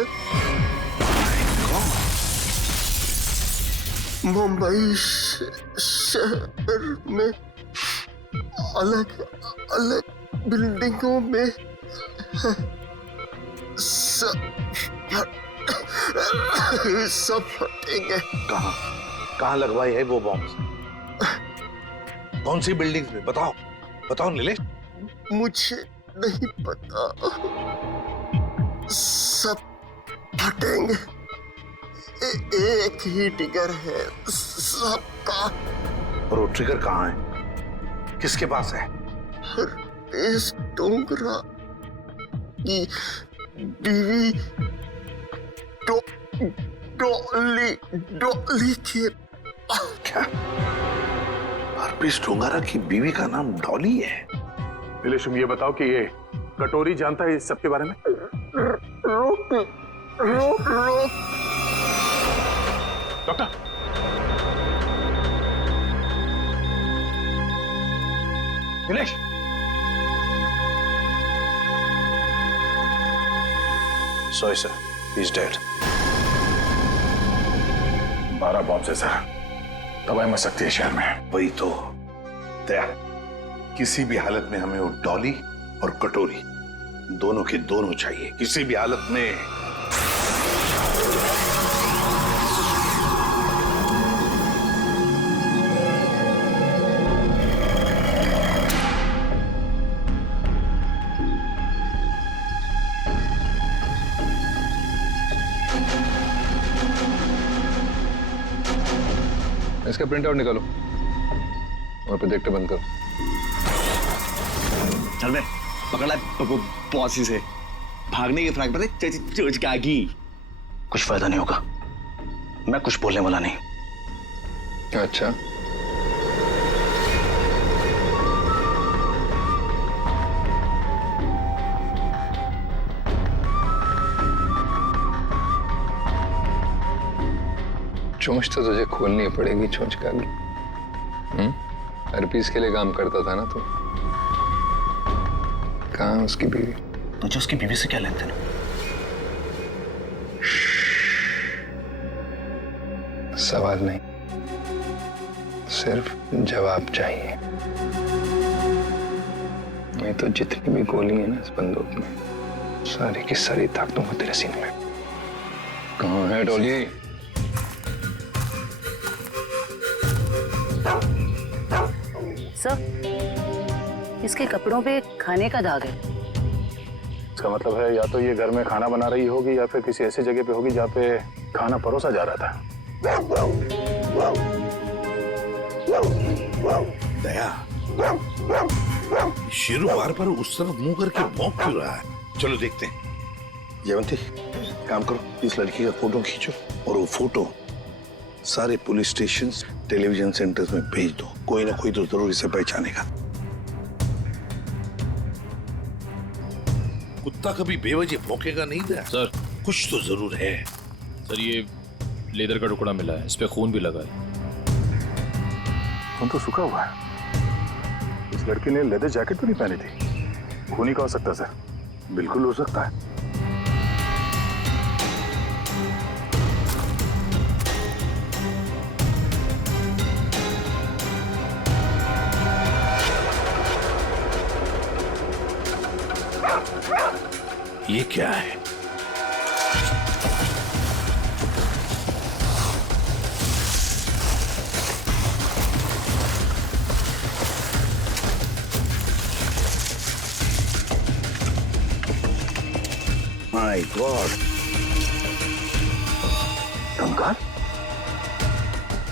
मुंबई शहर में अलग अलग बिल्डिंगों में सब फटेंगे। कहाँ लगवाई है वो बॉम्ब? कौन सी बिल्डिंग में? बताओ बताओ नीलेश। मुझे नहीं पता, सब फटेंगे। एक ही ट्रिगर है सबका। और वो ट्रिगर कहाँ है, किसके पास है? हरपेश डोंगरा की बीवी डॉली के। क्या हरपेश डोंगरा की बीवी का नाम डॉली है? नीलेश, तुम ये बताओ कि ये कटोरी जानता है इस सब के बारे में? रोक रोक। Doctor, Dinesh, sorry sir, he is dead. 12 bomb से सर, तबाही मच सकती है शहर में। वही तो दया, किसी भी हालत में हमें वो डॉली और कटोरी दोनों के दोनों चाहिए, किसी भी हालत में। इसका प्रिंट आउट निकालो और प्रोजेक्टर बंद करो। चल बे, पकड़ा पॉसी से भागने की फ्रैक पर चोच कागी। कुछ फायदा नहीं होगा, मैं कुछ बोलने वाला नहीं। अच्छा, चोंच तो तुझे खोलनी पड़ेगी, चोंच का भी। हर पीस के लिए काम करता था ना तू। कहाँ उसकी बीवी? तुझे उसकी बीवी से क्या लेन देन? सवाल नहीं, सिर्फ जवाब चाहिए। नहीं तो जितनी भी गोली है ना इस बंदूक में, सारी की सारी ताक दूंगा तेरे सीने में। कहाँ है डोली? सर, इसके कपड़ों पे खाने का दाग है। इसका मतलब है या तो ये घर में खाना बना रही होगी या फिर किसी ऐसी जगह पे होगी जहाँ पे खाना परोसा जा रहा था। दया, शेरू बार बार उस तरफ मुंह करके भौंक क्यों रहा है? चलो देखते हैं। जयवंती, काम करो, इस लड़की का फोटो खींचो और वो फोटो सारे पुलिस स्टेशन, टेलीविजन सेंटर्स में भेज दो। कोई ना कोई तो जरूर इसे पहचानेगा। कुत्ता कभी बेवजह भौंकेगा नहीं था सर। कुछ तो जरूर है। सर, ये लेदर का टुकड़ा मिला है, इस पे खून भी लगा है। खून तो सूखा हुआ है। इस लड़की ने लेदर जैकेट तो नहीं पहनी थी। खून ही का हो सकता सर, बिल्कुल हो सकता है। ये क्या है? माय गॉड, कंकाल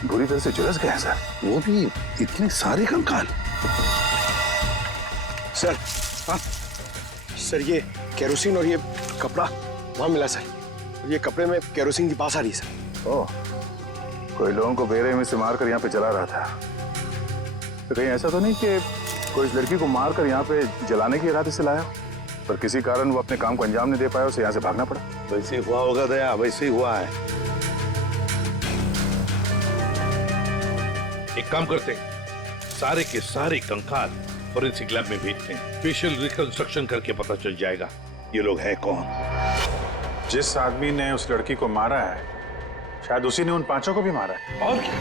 बुरी तरह से झुलस गए हैं सर। वो भी इतने सारे कंकाल। सर, हाँ सर, ये केरोसिन और ये कपड़ा वहां मिला सर। ये कपड़े में केरोसिन की पास आ रही है सर। ओह, कोई लोगों को बेरहमी में से मारकर यहाँ पे जला रहा था। तो कहीं ऐसा तो नहीं कि कोई इस लड़की को मारकर यहाँ पे जलाने के इरादे से लाया, पर किसी कारण वो अपने काम को अंजाम नहीं दे पाया, उसे यहाँ से भागना पड़ा। वैसे हुआ होगा दया, वैसे ही हुआ है। एक काम करते, सारे के सारे कंकाल फोरेंसिक लैब में भेजते हैं। फेशियल रिकंस्ट्रक्शन करके पता चल जाएगा ये लोग है कौन। जिस आदमी ने उस लड़की को मारा है, शायद उसी ने उन 5 को भी मारा है। और क्या,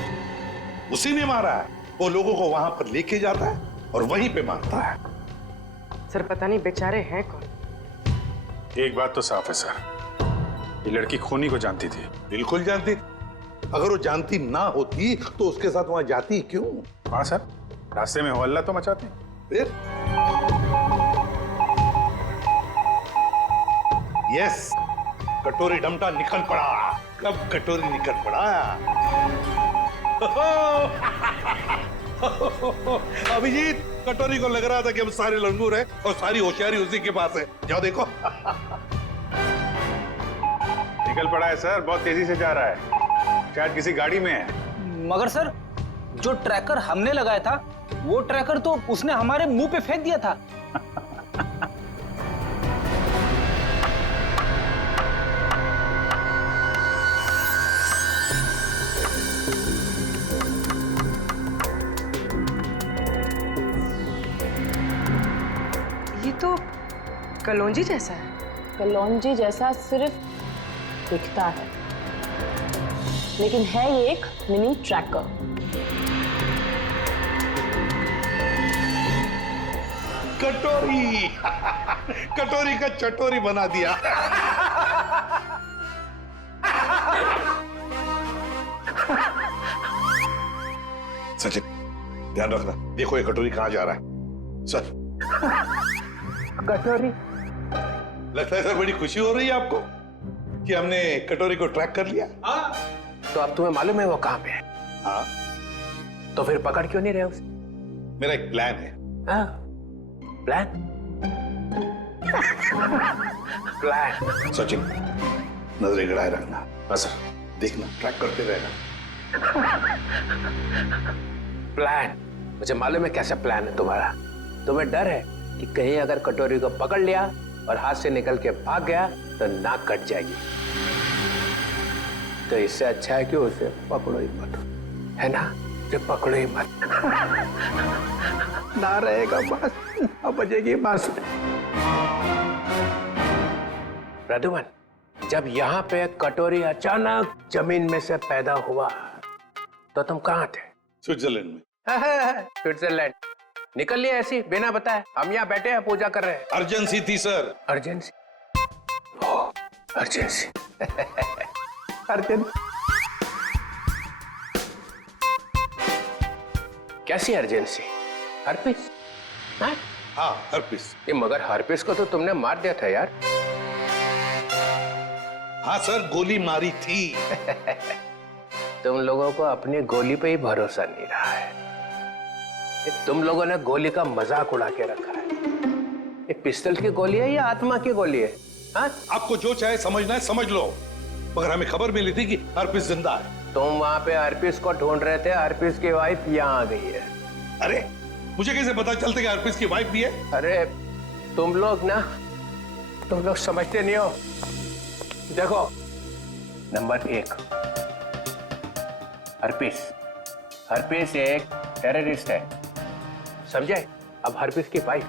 उसी ने मारा है। वो लोगों को वहां पर लेके जाता है और वहीं पे मारता है। सर, पता नहीं बेचारे हैं कौन। एक बात तो साफ है सर, ये लड़की खूनी को जानती थी। बिल्कुल जानती। अगर वो जानती ना होती तो उसके साथ वहां जाती क्यों? हाँ सर, रास्ते में हल्ला तो मचाती। फिर यस, कटोरी डमटा निकल पड़ा। कब कटोरी निकल पड़ा? अभिजीत, कटोरी को लग रहा था कि हम सारे लंगूर हैं और सारी होशियारी उसी के पास है। जाओ देखो। निकल पड़ा है सर, बहुत तेजी से जा रहा है, शायद किसी गाड़ी में है। मगर सर, जो ट्रैकर हमने लगाया था वो ट्रैकर तो उसने हमारे मुंह पे फेंक दिया था। कलौंजी जैसा है? कलौंजी जैसा सिर्फ दिखता है, लेकिन है ये एक मिनी ट्रैकर। कटोरी कटोरी का चटोरी बना दिया। सचिन ध्यान रखना, देखो ये कटोरी कहां जा रहा है। सर कटोरी, लगता है सर बड़ी खुशी हो रही है आपको कि हमने कटोरी को ट्रैक कर लिया। तो अब तुम्हें मालूम है वो कहाँ पे है? हाँ। तो फिर पकड़ क्यों नहीं रहे उसे? मेरा एक प्लान है। हाँ, प्लान? प्लान। सचिन नजरें गड़ाए रखना। हाँ सर, देखना ट्रैक करते रहना। प्लान? मुझे मालूम है कैसा प्लान है तुम्हारा। तुम्हें डर है कि कहीं अगर कटोरी को पकड़ लिया और हाथ से निकल के भाग गया तो नाक कट जाएगी। तो इससे अच्छा है कि उसे पकड़ो ही मत, है ना? उसे पकड़ो ही मत। ना रहेगा बस, अब बजेगी बस। प्रद्युमन, जब यहाँ पे कटोरी अचानक जमीन में से पैदा हुआ तो तुम कहाँ थे? स्विट्जरलैंड में। स्विट्जरलैंड निकल लिया ऐसी बिना बताए? हम यहाँ बैठे हैं पूजा कर रहे हैं। अर्जेंसी थी सर। अर्जेंसी? अर्जेंसी। अर्जेंसी कैसी अर्जेंसी? हर्पिस? हाँ हर्पिस। ये मगर हर्पिस को तो तुमने मार दिया था यार। हाँ सर, गोली मारी थी। तुम लोगों को अपनी गोली पे ही भरोसा नहीं रहा है। तुम लोगों ने गोली का मजाक उड़ा के रखा है। ये पिस्टल की गोली है या आत्मा की गोली है? हाँ? आपको जो चाहे समझना है समझ लो, मगर हमें खबर मिली थी कि हर्पिस जिंदा है। तुम वहां पे हर्पिस को ढूंढ रहे थे, हर्पिस की वाइफ यहाँ आ गई है। अरे मुझे कैसे पता चलता कि हर्पिस की वाइफ भी है? अरे तुम लोग समझते नहीं हो। देखो, नंबर 1, हर्पिस एक टेररिस्ट है, समझे? अब हर्पिस की वाइफ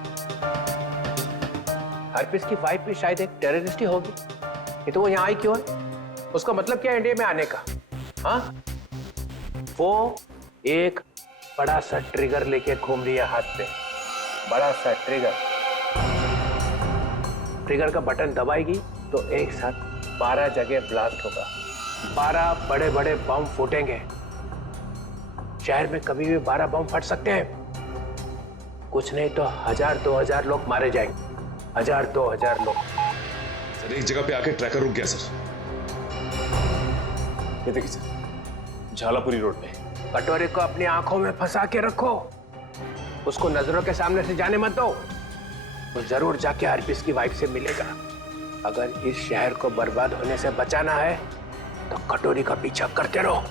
भी शायद एक टेररिस्ट ही होगी। ये तो वो यहाँ आई क्यों है? उसका मतलब क्या है इंडिया में आने का? हाँ, वो एक बड़ा सा ट्रिगर लेके घूम रही है हाथ पे। बड़ा सा ट्रिगर का बटन दबाएगी तो एक साथ 12 जगह ब्लास्ट होगा। 12 बड़े बड़े बम फूटेंगे। शहर में कभी भी 12 बम फट सकते हैं। कुछ नहीं तो 1000-2000 लोग मारे जाएंगे। 1000-2000 लोग। सर एक जगह पे आके ट्रैकर रुक गया सर। ये देखिए सर, झालापुरी रोड पे। कटोरी को अपनी आंखों में फंसा के रखो, उसको नजरों के सामने से जाने मत दो। वो जरूर जाके हर्पिस की वाइफ से मिलेगा। अगर इस शहर को बर्बाद होने से बचाना है तो कटोरी का पीछा करते रहो।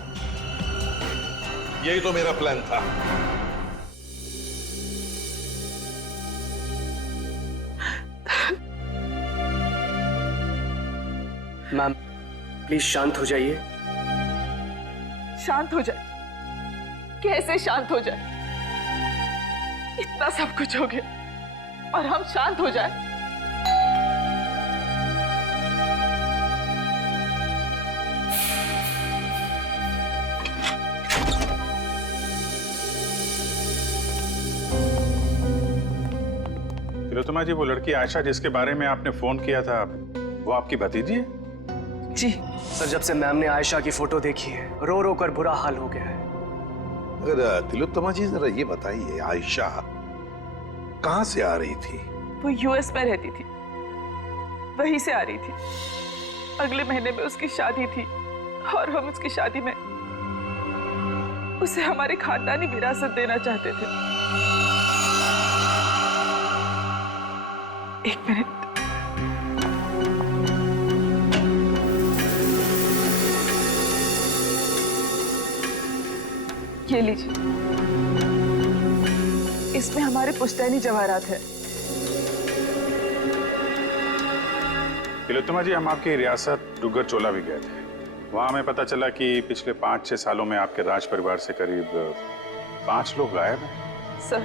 यही तो मेरा प्लान था। मैम प्लीज शांत हो जाइए। शांत हो जाए? कैसे शांत हो जाए? इतना सब कुछ हो गया और हम शांत हो जाए? तिलोत्तमा जी, वो लड़की आयशा जिसके बारे में आपने फोन किया था, वो आपकी भतीजी है? जी सर, जब से मैम ने आयशा की फोटो देखी है रो रो कर बुरा हाल हो गया है। अगर तिलोत्तमा जी जरा ये बताइए, आयशा कहाँ से आ रही थी? वो यूएस में रहती थी, वहीं से आ रही थी। अगले महीने में उसकी शादी थी और हम उसकी शादी में उसे हमारी खानदानी विरासत देना चाहते थे। एक मिनट। ये लीजिए, इसमें हमारे पुश्तैनी जवाहरात है। तिलोत्तमा जी, हम आपकी रियासत डुग्गर चोला भी गए थे। वहां हमें पता चला कि पिछले 5-6 सालों में आपके राज परिवार से करीब 5 लोग गायब हैं। सर,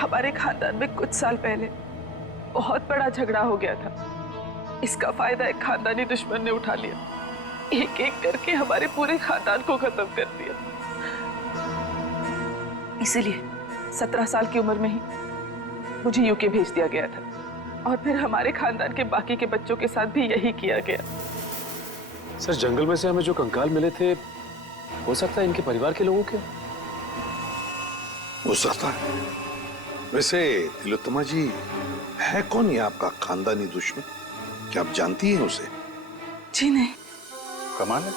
हमारे खानदान में कुछ साल पहले बहुत बड़ा झगड़ा हो गया था। इसका फायदा एक खानदानी दुश्मन ने उठा लिया, एक एक करके हमारे पूरे खानदान को खत्म कर दिया। इसीलिए 17 साल की उम्र में ही मुझे यूके भेज दिया गया था, और फिर हमारे खानदान के बाकी के बच्चों के साथ भी यही किया गया। सर, जंगल में से हमें जो कंकाल मिले थे, हो सकता है इनके परिवार के लोगों के। हो सकता है। वैसे तिलोत्तमा जी, है कौन ये आपका खानदानी दुश्मन? क्या आप जानती हैं उसे? जी नहीं। कमाल है,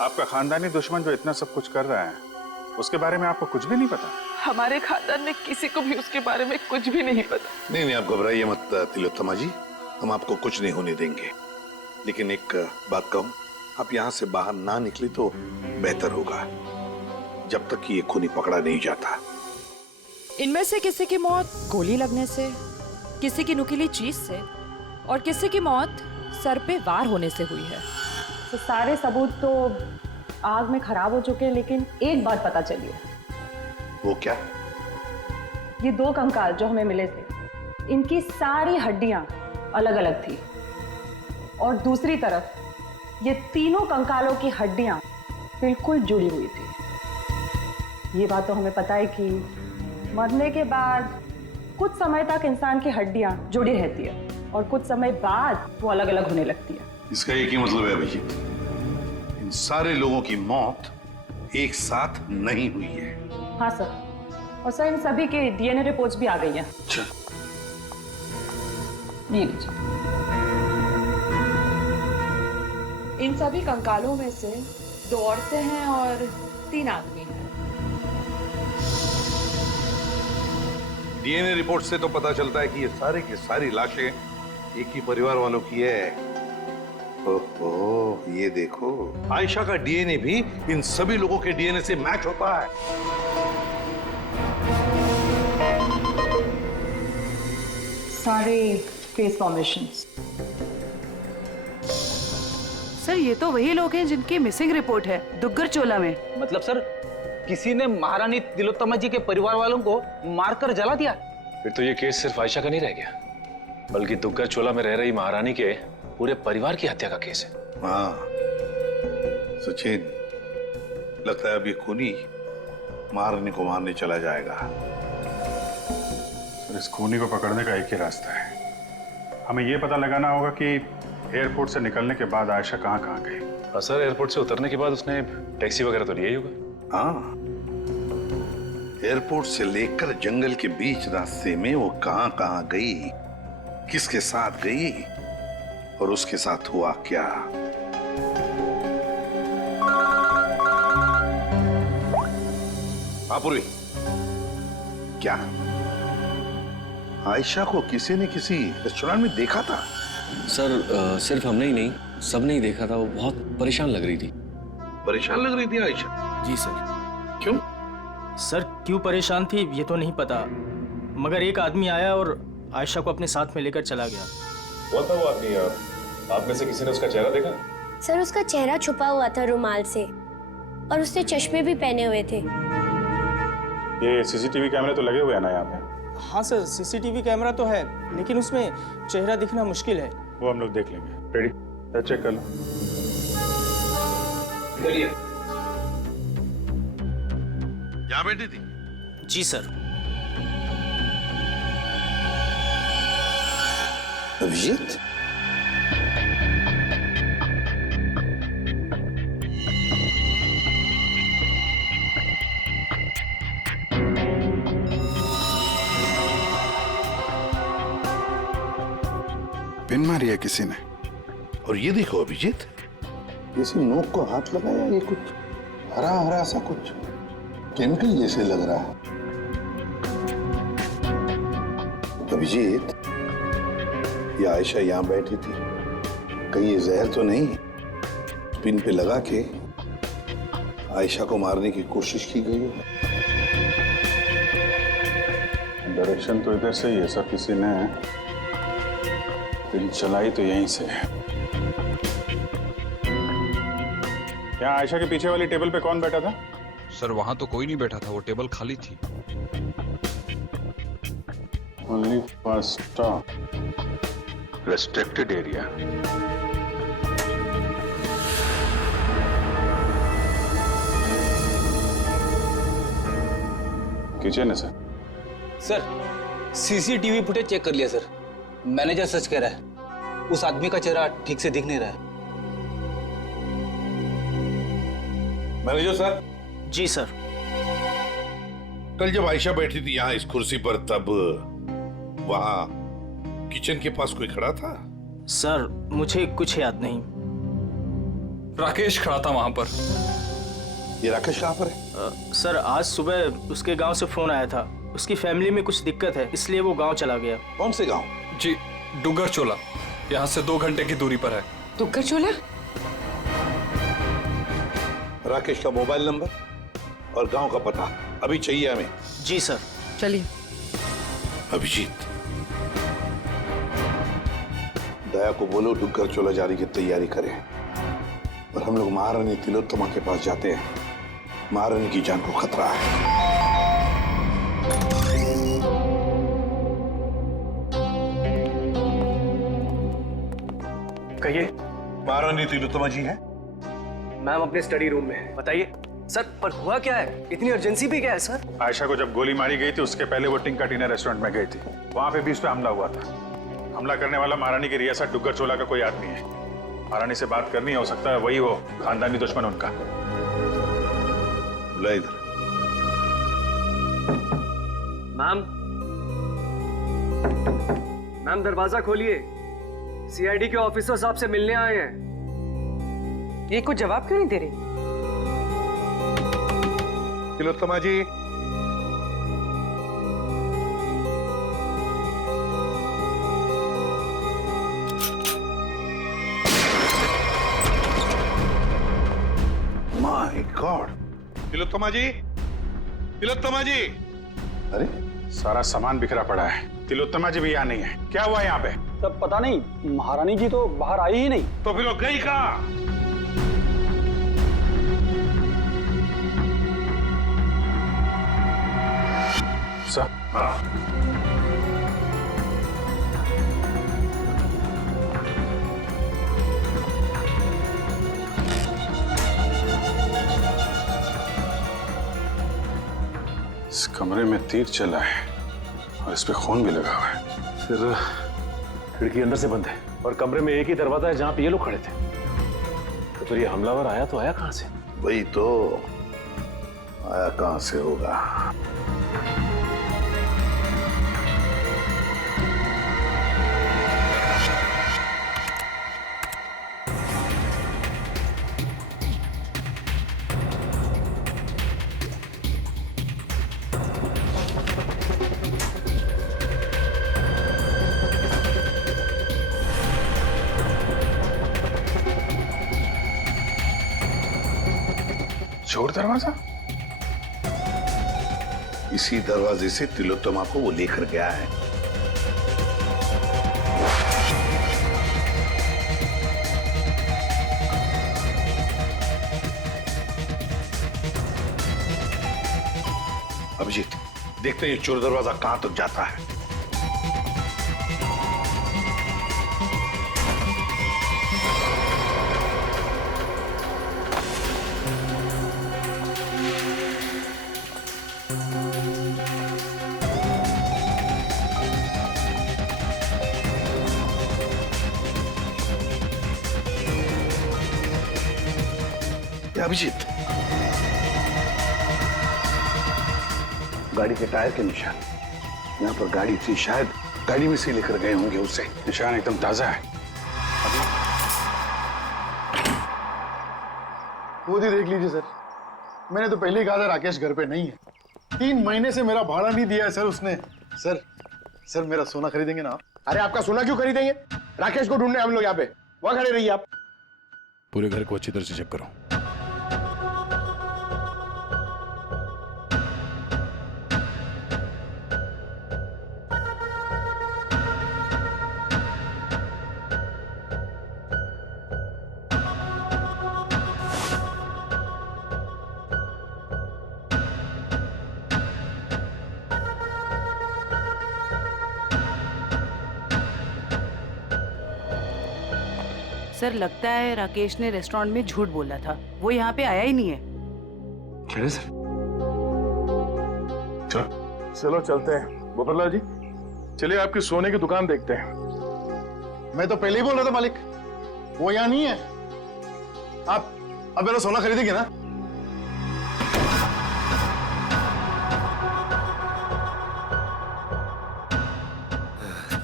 आपका खानदानी दुश्मन जो इतना सब कुछ कर रहा है, उसके बारे में आपको कुछ भी नहीं पता? हमारे खानदान में किसी को भी उसके बारे में कुछ भी नहीं पता। नहीं नहीं, आप घबराइए मत तिलोत्तमा जी, हम आपको कुछ नहीं होने देंगे। लेकिन एक बात कहूं, आप यहाँ से बाहर ना निकले तो बेहतर होगा, जब तक कि ये खूनी पकड़ा नहीं जाता। इनमें से किसी की मौत गोली लगने से, किसी की नुकीली चीज से, और किसी की मौत सर पे वार होने से हुई है। तो सारे सबूत तो आग में खराब हो चुके हैं, लेकिन एक बात पता चली है। वो क्या? ये 2 कंकाल जो हमें मिले थे, इनकी सारी हड्डियां अलग अलग थी, और दूसरी तरफ ये तीनों कंकालों की हड्डियां बिल्कुल जुड़ी हुई थी। ये बात तो हमें पता है कि मरने के बाद कुछ समय तक इंसान की हड्डियां जुड़ी रहती है, और कुछ समय बाद वो अलग अलग होने लगती है। इसका एक ही मतलब है अभिजीत, इन सारे लोगों की मौत एक साथ नहीं हुई है। हाँ सर, और सर इन सभी के डीएनए रिपोर्ट्स भी आ गई हैं। अच्छा, ये लीजिए। इन सभी कंकालों में से 2 औरतें हैं और 3 आदमी हैं। डीएनए रिपोर्ट से तो पता चलता है कि ये सारे की सारी लाशें एक ही परिवार वालों की है। ओहो, ये देखो, आयशा का डीएनए भी इन सभी लोगों के डीएनए से मैच होता है। सारे फेस फॉर्मेशंस। सर, ये तो वही लोग हैं जिनकी मिसिंग रिपोर्ट है दुग्गर चोला में। मतलब सर, किसी ने महारानी तिलोत्तमा जी के परिवार वालों को मारकर जला दिया? फिर तो ये केस सिर्फ आयशा का नहीं रह गया, बल्कि दुग्गर चोला में रह रही महारानी के पूरे परिवार की हत्या का केस है। हाँ सचिन, लगता है अब ये खूनी महारानी को मारने चला जाएगा। सर, इस खूनी को पकड़ने का एक ही रास्ता है, हमें ये पता लगाना होगा कि एयरपोर्ट से निकलने के बाद आयशा कहाँ गई। सर, एयरपोर्ट से उतरने के बाद उसने टैक्सी वगैरह तो लिया ही होगा। हाँ, एयरपोर्ट से लेकर जंगल के बीच रास्ते में वो कहाँ गई, किसके साथ गई, और उसके साथ हुआ क्या। आपुरी, क्या आयशा को किसी ने किसी रेस्टोरेंट में देखा था? सर, सिर्फ हमने ही नहीं, सबने ही देखा था। वो बहुत परेशान लग रही थी। परेशान लग रही थी आयशा? जी सर। क्यों? सर, क्यों परेशान थी ये तो नहीं पता, मगर एक आदमी आया और आयशा को अपने साथ में लेकर चला गया। कौन था वो आदमी? आप में से किसी ने उसका चेहरा देखा? सर, उसका चेहरा छुपा हुआ था रुमाल से, और उसने चश्मे भी पहने हुए थे। ये सीसीटीवी कैमरे तो लगे हुए हैं ना यहाँ पे? हाँ सर, सीसीटीवी कैमरा तो है, लेकिन उसमें चेहरा दिखना मुश्किल है। वो हम लोग देख लेंगे। रेडी? चेक कर लो। चलिए। यहाँ बैठी थी? जी सर। अभिजीत? पिन मारी है किसी ने। और ये देखो अभिजीत, किसी नोक को हाथ लगाया, ये कुछ हरा हरा सा कुछ केमिकल जैसे लग रहा है। अभिजीत, ये आयशा यहाँ बैठी थी, कहीं ये जहर तो नहीं पिन पे लगा के आयशा को मारने की कोशिश की गई है? डायरेक्शन तो इधर से ही है सर, किसी ने पिन चलाई तो यहीं से। यहाँ आयशा के पीछे वाली टेबल पे कौन बैठा था? सर, वहां तो कोई नहीं बैठा था, वो टेबल खाली थी। Only first stop. Restricted area. Kitchen है sir. Sir CCTV footage check कर लिया सर। मैनेजर सच कह रहा है, उस आदमी का चेहरा ठीक से दिख नहीं रहा है। Manager sir. जी सर। कल जब आयशा बैठी थी यहाँ इस कुर्सी पर, तब वहां किचन के पास कोई खड़ा था? सर मुझे कुछ याद नहीं। राकेश खड़ा था वहां पर। ये राकेश कहाँ पर है? सर आज सुबह उसके गांव से फोन आया था, उसकी फैमिली में कुछ दिक्कत है, इसलिए वो गांव चला गया। कौन से गांव? जी डुगर चोला, यहाँ से 2 घंटे की दूरी पर है। डुगर चोला? राकेश का मोबाइल नंबर और गांव का पता अभी चाहिए हमें। जी सर। चलिए। अभिजीत, दया को बोलो डुगर चोला जाने की तैयारी करें और हम लोग महारानी तिलोत्तमा के पास जाते हैं। महारानी की जान को खतरा है। कहिए। महारानी तिलोत्तमा जी हैं? मैम अपने स्टडी रूम में है, बताइए। सर पर हुआ क्या है? इतनी अर्जेंसी भी क्या है सर? आयशा को जब गोली मारी गई थी उसके पहले वो टिंका टीना रेस्टोरेंट में गई थी, वहां पे भी उस पर हमला हुआ था। हमला करने वाला महारानी की रियासत डुगर चोला का कोई आदमी है। महारानी से बात करनी, हो सकता है वही हो खानदानी दुश्मन उनका। बुला इधर। मैम दरवाजा खोलिए, सीआईडी के ऑफिसर साहब से मिलने आए हैं। ये कुछ जवाब क्यों नहीं दे रही? तिलोत्तमा जी। My god. तिलोत्तमा जी, तिलोत्तमा जी। अरे सारा सामान बिखरा पड़ा है, तिलोत्तमा जी भी यहाँ नहीं है। क्या हुआ यहाँ पे? सब पता नहीं, महारानी जी तो बाहर आई ही नहीं। तो फिर वो गई कहाँ? सर इस कमरे में तीर चला है और इस पे खून भी लगा हुआ है। फिर खिड़की अंदर से बंद है और कमरे में एक ही दरवाजा है जहां पे ये लोग खड़े थे। तो फिर ये हमलावर आया तो आया कहां से? वही तो, आया कहां से होगा? चोर दरवाजा? इसी दरवाजे से तिलोत्तमा को वो लेकर गया है। अभिजीत, देखते हैं ये चोर दरवाजा कहां तक जाता है। अभिजीत, गाड़ी के टायर के निशान यहाँ पर गाड़ी थी, शायद गाड़ी में से लेकर गए होंगे उसे। निशान एकदम ताजा है। खुद ही देख लीजिए सर, मैंने तो पहले ही कहा था राकेश घर पे नहीं है। 3 महीने से मेरा भाड़ा नहीं दिया है सर उसने। सर मेरा सोना खरीदेंगे ना आप? अरे आपका सोना क्यों खरीदेंगे? राकेश को ढूंढने हम लोग यहाँ पे, वहां खड़े रहिए आप। पूरे घर को अच्छी तरह से चेक करो। सर लगता है राकेश ने रेस्टोरेंट में झूठ बोला था, वो यहाँ पे आया ही नहीं है। चले सर, चलो चलते हैं। गोपाललाल जी, चलिए आपकी सोने की दुकान देखते हैं। मैं तो पहले ही बोल रहा था मालिक, वो यहाँ नहीं है। आप अब मेरा सोना खरीदेंगे ना?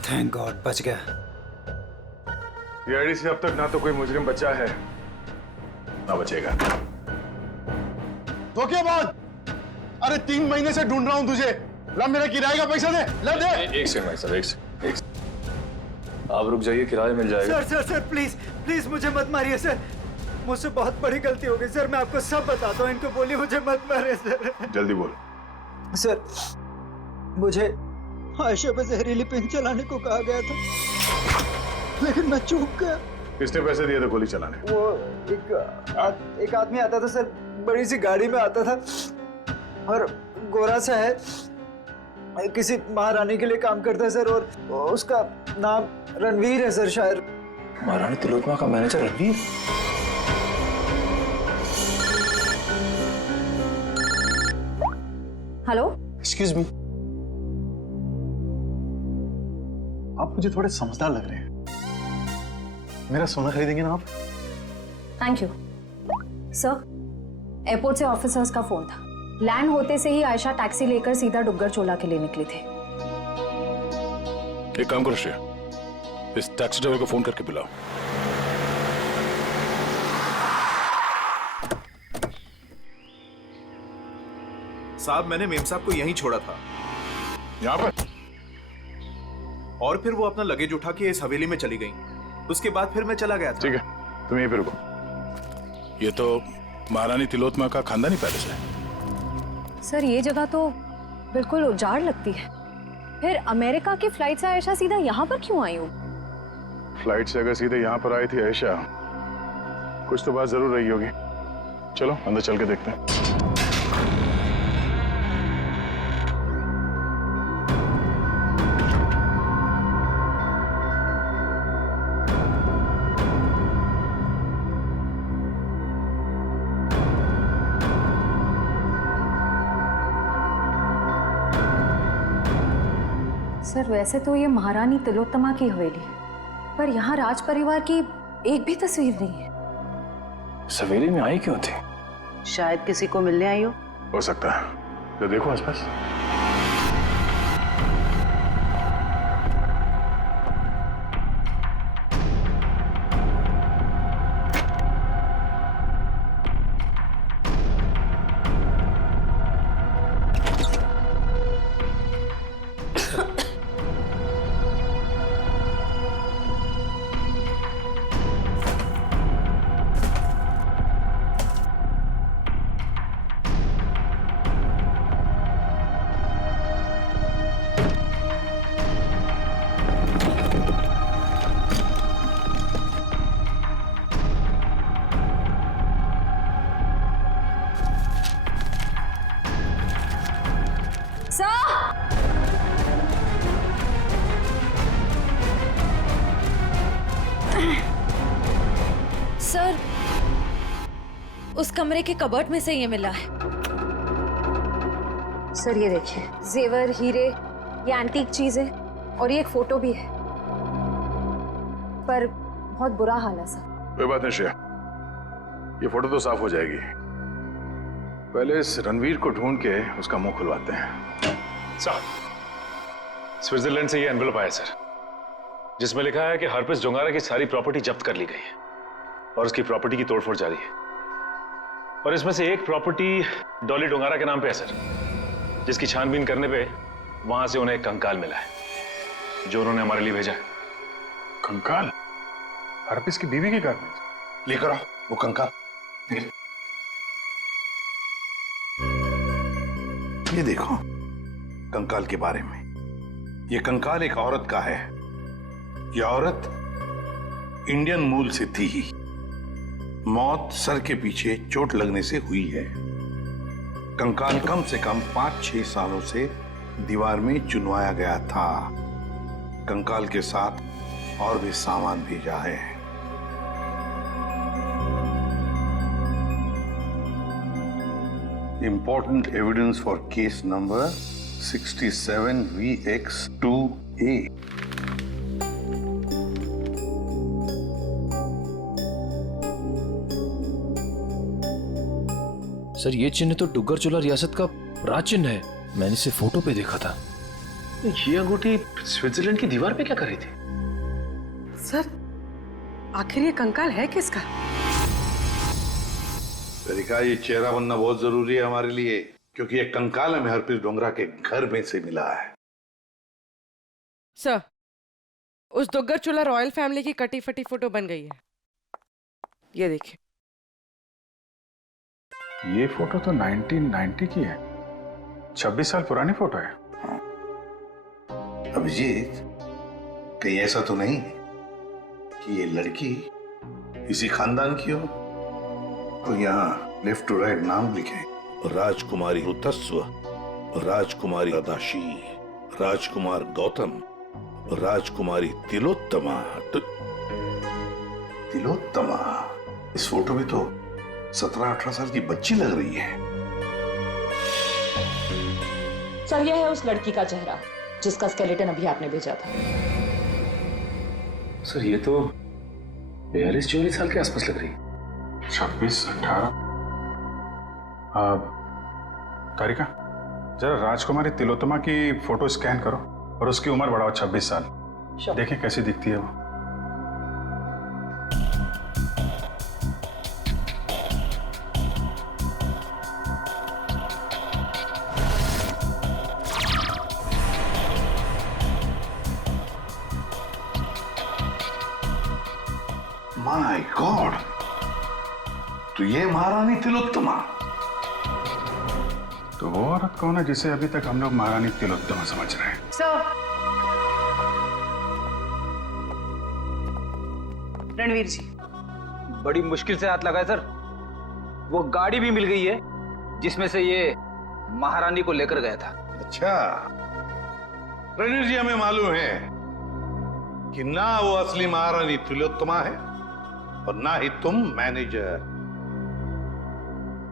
थैंक गॉड, बच गया। सीआईडी से अब तक ना तो कोई मुजरिम बचा है ना बचेगा। तो क्या बात? अरे 3 महीने से ढूंढ रहा हूं तुझे। ला मेरे किराए का पैसा दे, ला दे। एक सेकंड भाई साहब, एक सेकंड। आप रुक जाइए, किराया मिल जाएगा। सर प्लीज प्लीज मुझे मत मारिए सर, मुझसे बहुत बड़ी गलती हो गई सर, मैं आपको सब बताता हूँ, इनको बोलिए मुझे मत मारिए सर। जल्दी बोल। सर मुझे आयशा पे जहरीली पिन चलाने को कहा गया था, लेकिन मैं चूक गया। किसने पैसे दिए थे गोली चलाने? वो एक आदमी आता था सर, बड़ी सी गाड़ी में आता था और गोरा सा है, किसी महारानी के लिए काम करता है सर, और उसका नाम रणवीर है सर शायद। महारानी तिलोत्तमा का manager Ranveer? Hello, excuse me, आप मुझे थोड़े समझदार लग रहे हैं। मेरा सोना खरीदेंगे ना आप? Thank you sir. एयरपोर्ट से ऑफिसर्स का फोन था, लैंड होते से ही आयशा टैक्सी लेकर सीधा डुग्गर चोला के लिए निकली थी। एक काम करो श्रेया, इस टैक्सी ड्राइवर को फोन करके बुलाओ। साहब, मैंने मेम साहब को यहीं छोड़ा था। यहाँ पर? और फिर वो अपना लगेज उठा के इस हवेली में चली गई, उसके बाद फिर मैं चला गया था। ठीक है, तुम यहीं पे रुको। ये तो महारानी तिलोत्तमा का खानदानी पैलेस है। सर ये जगह तो बिल्कुल उजाड़ लगती है, फिर अमेरिका की फ्लाइट से आयशा सीधा यहाँ पर क्यों आई हूँ? फ्लाइट से अगर सीधे यहाँ पर आई थी आयशा, कुछ तो बात जरूर रही होगी। चलो अंदर चल के देखते हैं। सर वैसे तो ये महारानी तिलोत्तमा की हवेली है, पर यहाँ राज परिवार की एक भी तस्वीर नहीं है। इस हवेली में आई क्यों थी? शायद किसी को मिलने आई हो सकता है। तो देखो आसपास। सर, उस कमरे के कबर्ड में से ये मिला है। सर ये देखिए, जेवर, हीरे, ये एंटीक चीजें और ये एक फोटो भी है, पर बहुत बुरा हाल है सर। कोई बात नहीं श्रेया, ये फोटो तो साफ हो जाएगी। पहले इस रणवीर को ढूंढ के उसका मुंह खुलवाते हैं। साहब, स्विट्जरलैंड से ये एनवेलप आया सर, जिसमें लिखा है कि हरप्रिस डोंगारा की सारी प्रॉपर्टी जब्त कर ली गई है और उसकी प्रॉपर्टी की तोड़फोड़ जारी है। और इसमें से एक प्रॉपर्टी डॉली डोंगारा के नाम पे है सर, जिसकी छानबीन करने पे वहां से उन्हें एक कंकाल मिला है, जो उन्होंने हमारे लिए भेजा है। कंकाल? हरप्रिस की बीवी के घर में? लेकर आओ वो कंकाल। ये देखो कंकाल के बारे में। ये कंकाल एक औरत का है। ये औरत इंडियन मूल से थी ही। मौत सर के पीछे चोट लगने से हुई है। कंकाल कम से कम 5-6 सालों से दीवार में चुनवाया गया था। कंकाल के साथ और भी सामान भेजा है। Important evidence for case number 67VX2A. Sir ये चिन्ह तो डुग्गर चोला रियासत का राज चिन्ह है। मैंने इसे फोटो पे देखा था। ये अंगूठी स्विट्जरलैंड की दीवार पे क्या कर रही थी? सर आखिर ये कंकाल है किसका? तरीका ये चेहरा बनना बहुत जरूरी है हमारे लिए, क्योंकि ये कंकाल हमें हरप्रीत डोंगरा के घर में से मिला है। सर उस दुग्गर चोला रॉयल फैमिली की कटी फटी फोटो बन गई है, ये देखिए। ये फोटो तो 1990 की है, 26 साल पुरानी फोटो है। अभिजीत, कहीं ऐसा तो नहीं कि ये लड़की इसी खानदान की हो? तो यहाँ लेफ्ट टू राइट नाम लिखे, राजकुमारी ऋतस्व, राजकुमारी अदाशी, राजकुमार गौतम, राजकुमारी तिलोत्तमा। तिलोत्तमा, इस फोटो में तो 17-18 साल की बच्ची लग रही है। सर यह है उस लड़की का चेहरा जिसका स्केलेटन अभी आपने भेजा था। सर ये तो 42-44 साल के आसपास लग रही है। 26-18। तारिका, जरा राजकुमारी तिलोत्तमा की फोटो स्कैन करो और उसकी उम्र बढ़ाओ 26 साल। देखें कैसी दिखती है वो। माय गॉड, तो ये महारानी तिलोत्तमा। तो वो औरत कौन है जिसे अभी तक हम लोग महारानी तिलोत्तमा समझ रहे हैं? रणवीर जी, बड़ी मुश्किल से हाथ लगा है सर। वो गाड़ी भी मिल गई है जिसमें से ये महारानी को लेकर गया था। अच्छा, रणवीर जी, हमें मालूम है कि ना वो असली महारानी तिलोत्तमा है और ना ही तुम मैनेजर।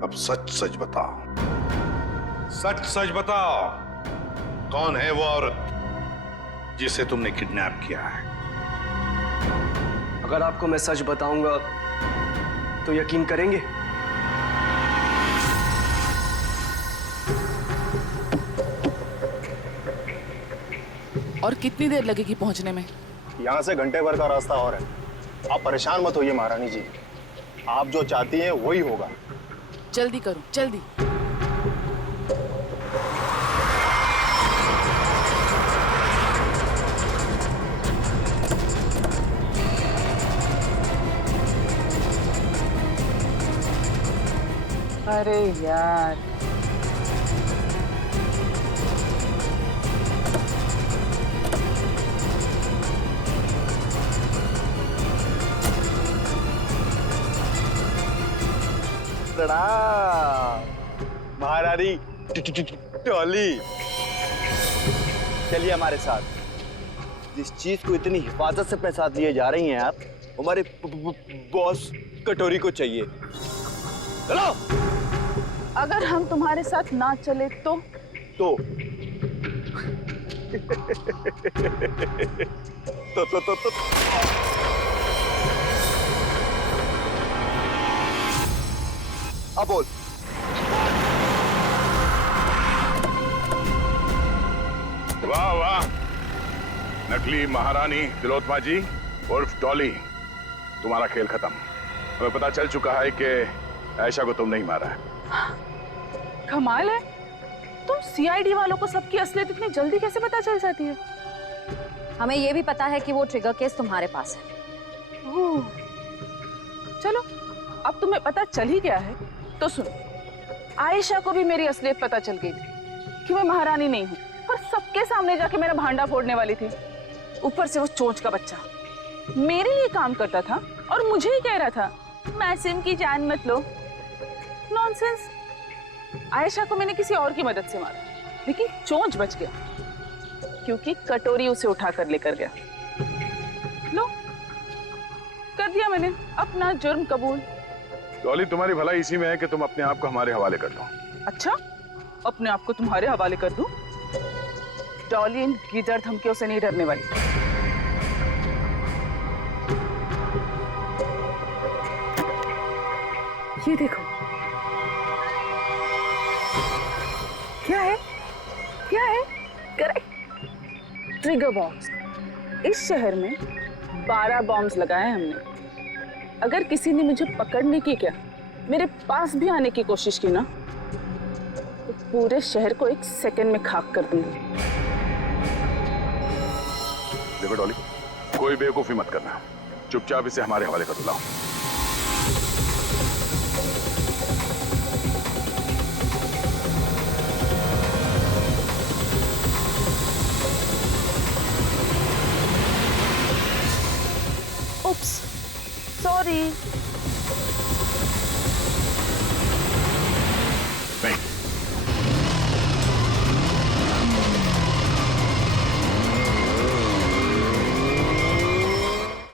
अब सच सच बताओ, सच सच बताओ, कौन है वो औरत जिसे तुमने किडनैप किया है? अगर आपको मैं सच बताऊंगा तो यकीन करेंगे? और कितनी देर लगेगी पहुंचने में? यहाँ से घंटे भर का रास्ता और है। आप परेशान मत होइए महारानी जी, आप जो चाहती हैं वही होगा। जल्दी करो, जल्दी। अरे यार, प्रणाम महारानी टॉली। चलिए हमारे साथ। जिस चीज को इतनी हिफाजत से अपने साथ लिए जा रही हैं आप, हमारे बॉस कटोरी को चाहिए। चलो। अगर हम तुम्हारे साथ ना चले तो अब बोल। वाह वाह, नकली महारानी तिलोत्तमा जी उर्फ डॉली, तुम्हारा खेल खत्म। हमें पता चल चुका है कि आयशा को तुम नहीं मारा है। कमाल है, तुम सीआईडी वालों को सबकी असलियत इतनी जल्दी कैसे पता चल जाती है? हमें यह भी पता है कि वो ट्रिगर केस तुम्हारे पास है। चलो, अब तुम्हें पता चल ही गया है तो सुनो, आयशा को भी मेरी असलियत पता चल गई थी कि मैं महारानी नहीं हूँ, पर सबके सामने जाके मेरा भांडा फोड़ने वाली थी। ऊपर से वो चोंच का बच्चा मेरे लिए काम करता था और मुझे ही कह रहा था मासूम की जान मत लो। नॉनसेंस। आयशा को मैंने किसी और की मदद से मारा, लेकिन चोंच बच गया क्योंकि कटोरी उसे उठाकर लेकर गया। लो, कर दिया मैंने अपना जुर्म कबूल। डॉली, तुम्हारी भलाई इसी में है कि तुम अपने आप को हमारे हवाले कर दो। अच्छा, अपने आप को तुम्हारे हवाले कर दूं? डॉली इन गीदड़ धमकियों से नहीं डरने वाली। ये देखो, क्या है? क्या है? Correct, trigger bombs. इस शहर में 12 बॉम्ब्स लगाए हमने। अगर किसी ने मुझे पकड़ने की क्या, मेरे पास भी आने की कोशिश की ना, तो पूरे शहर को 1 सेकंड में खाक कर दूंगी। देखो डॉली, कोई बेवकूफी मत करना, चुपचाप इसे हमारे हवाले कर दो। Oops, sorry. नहीं,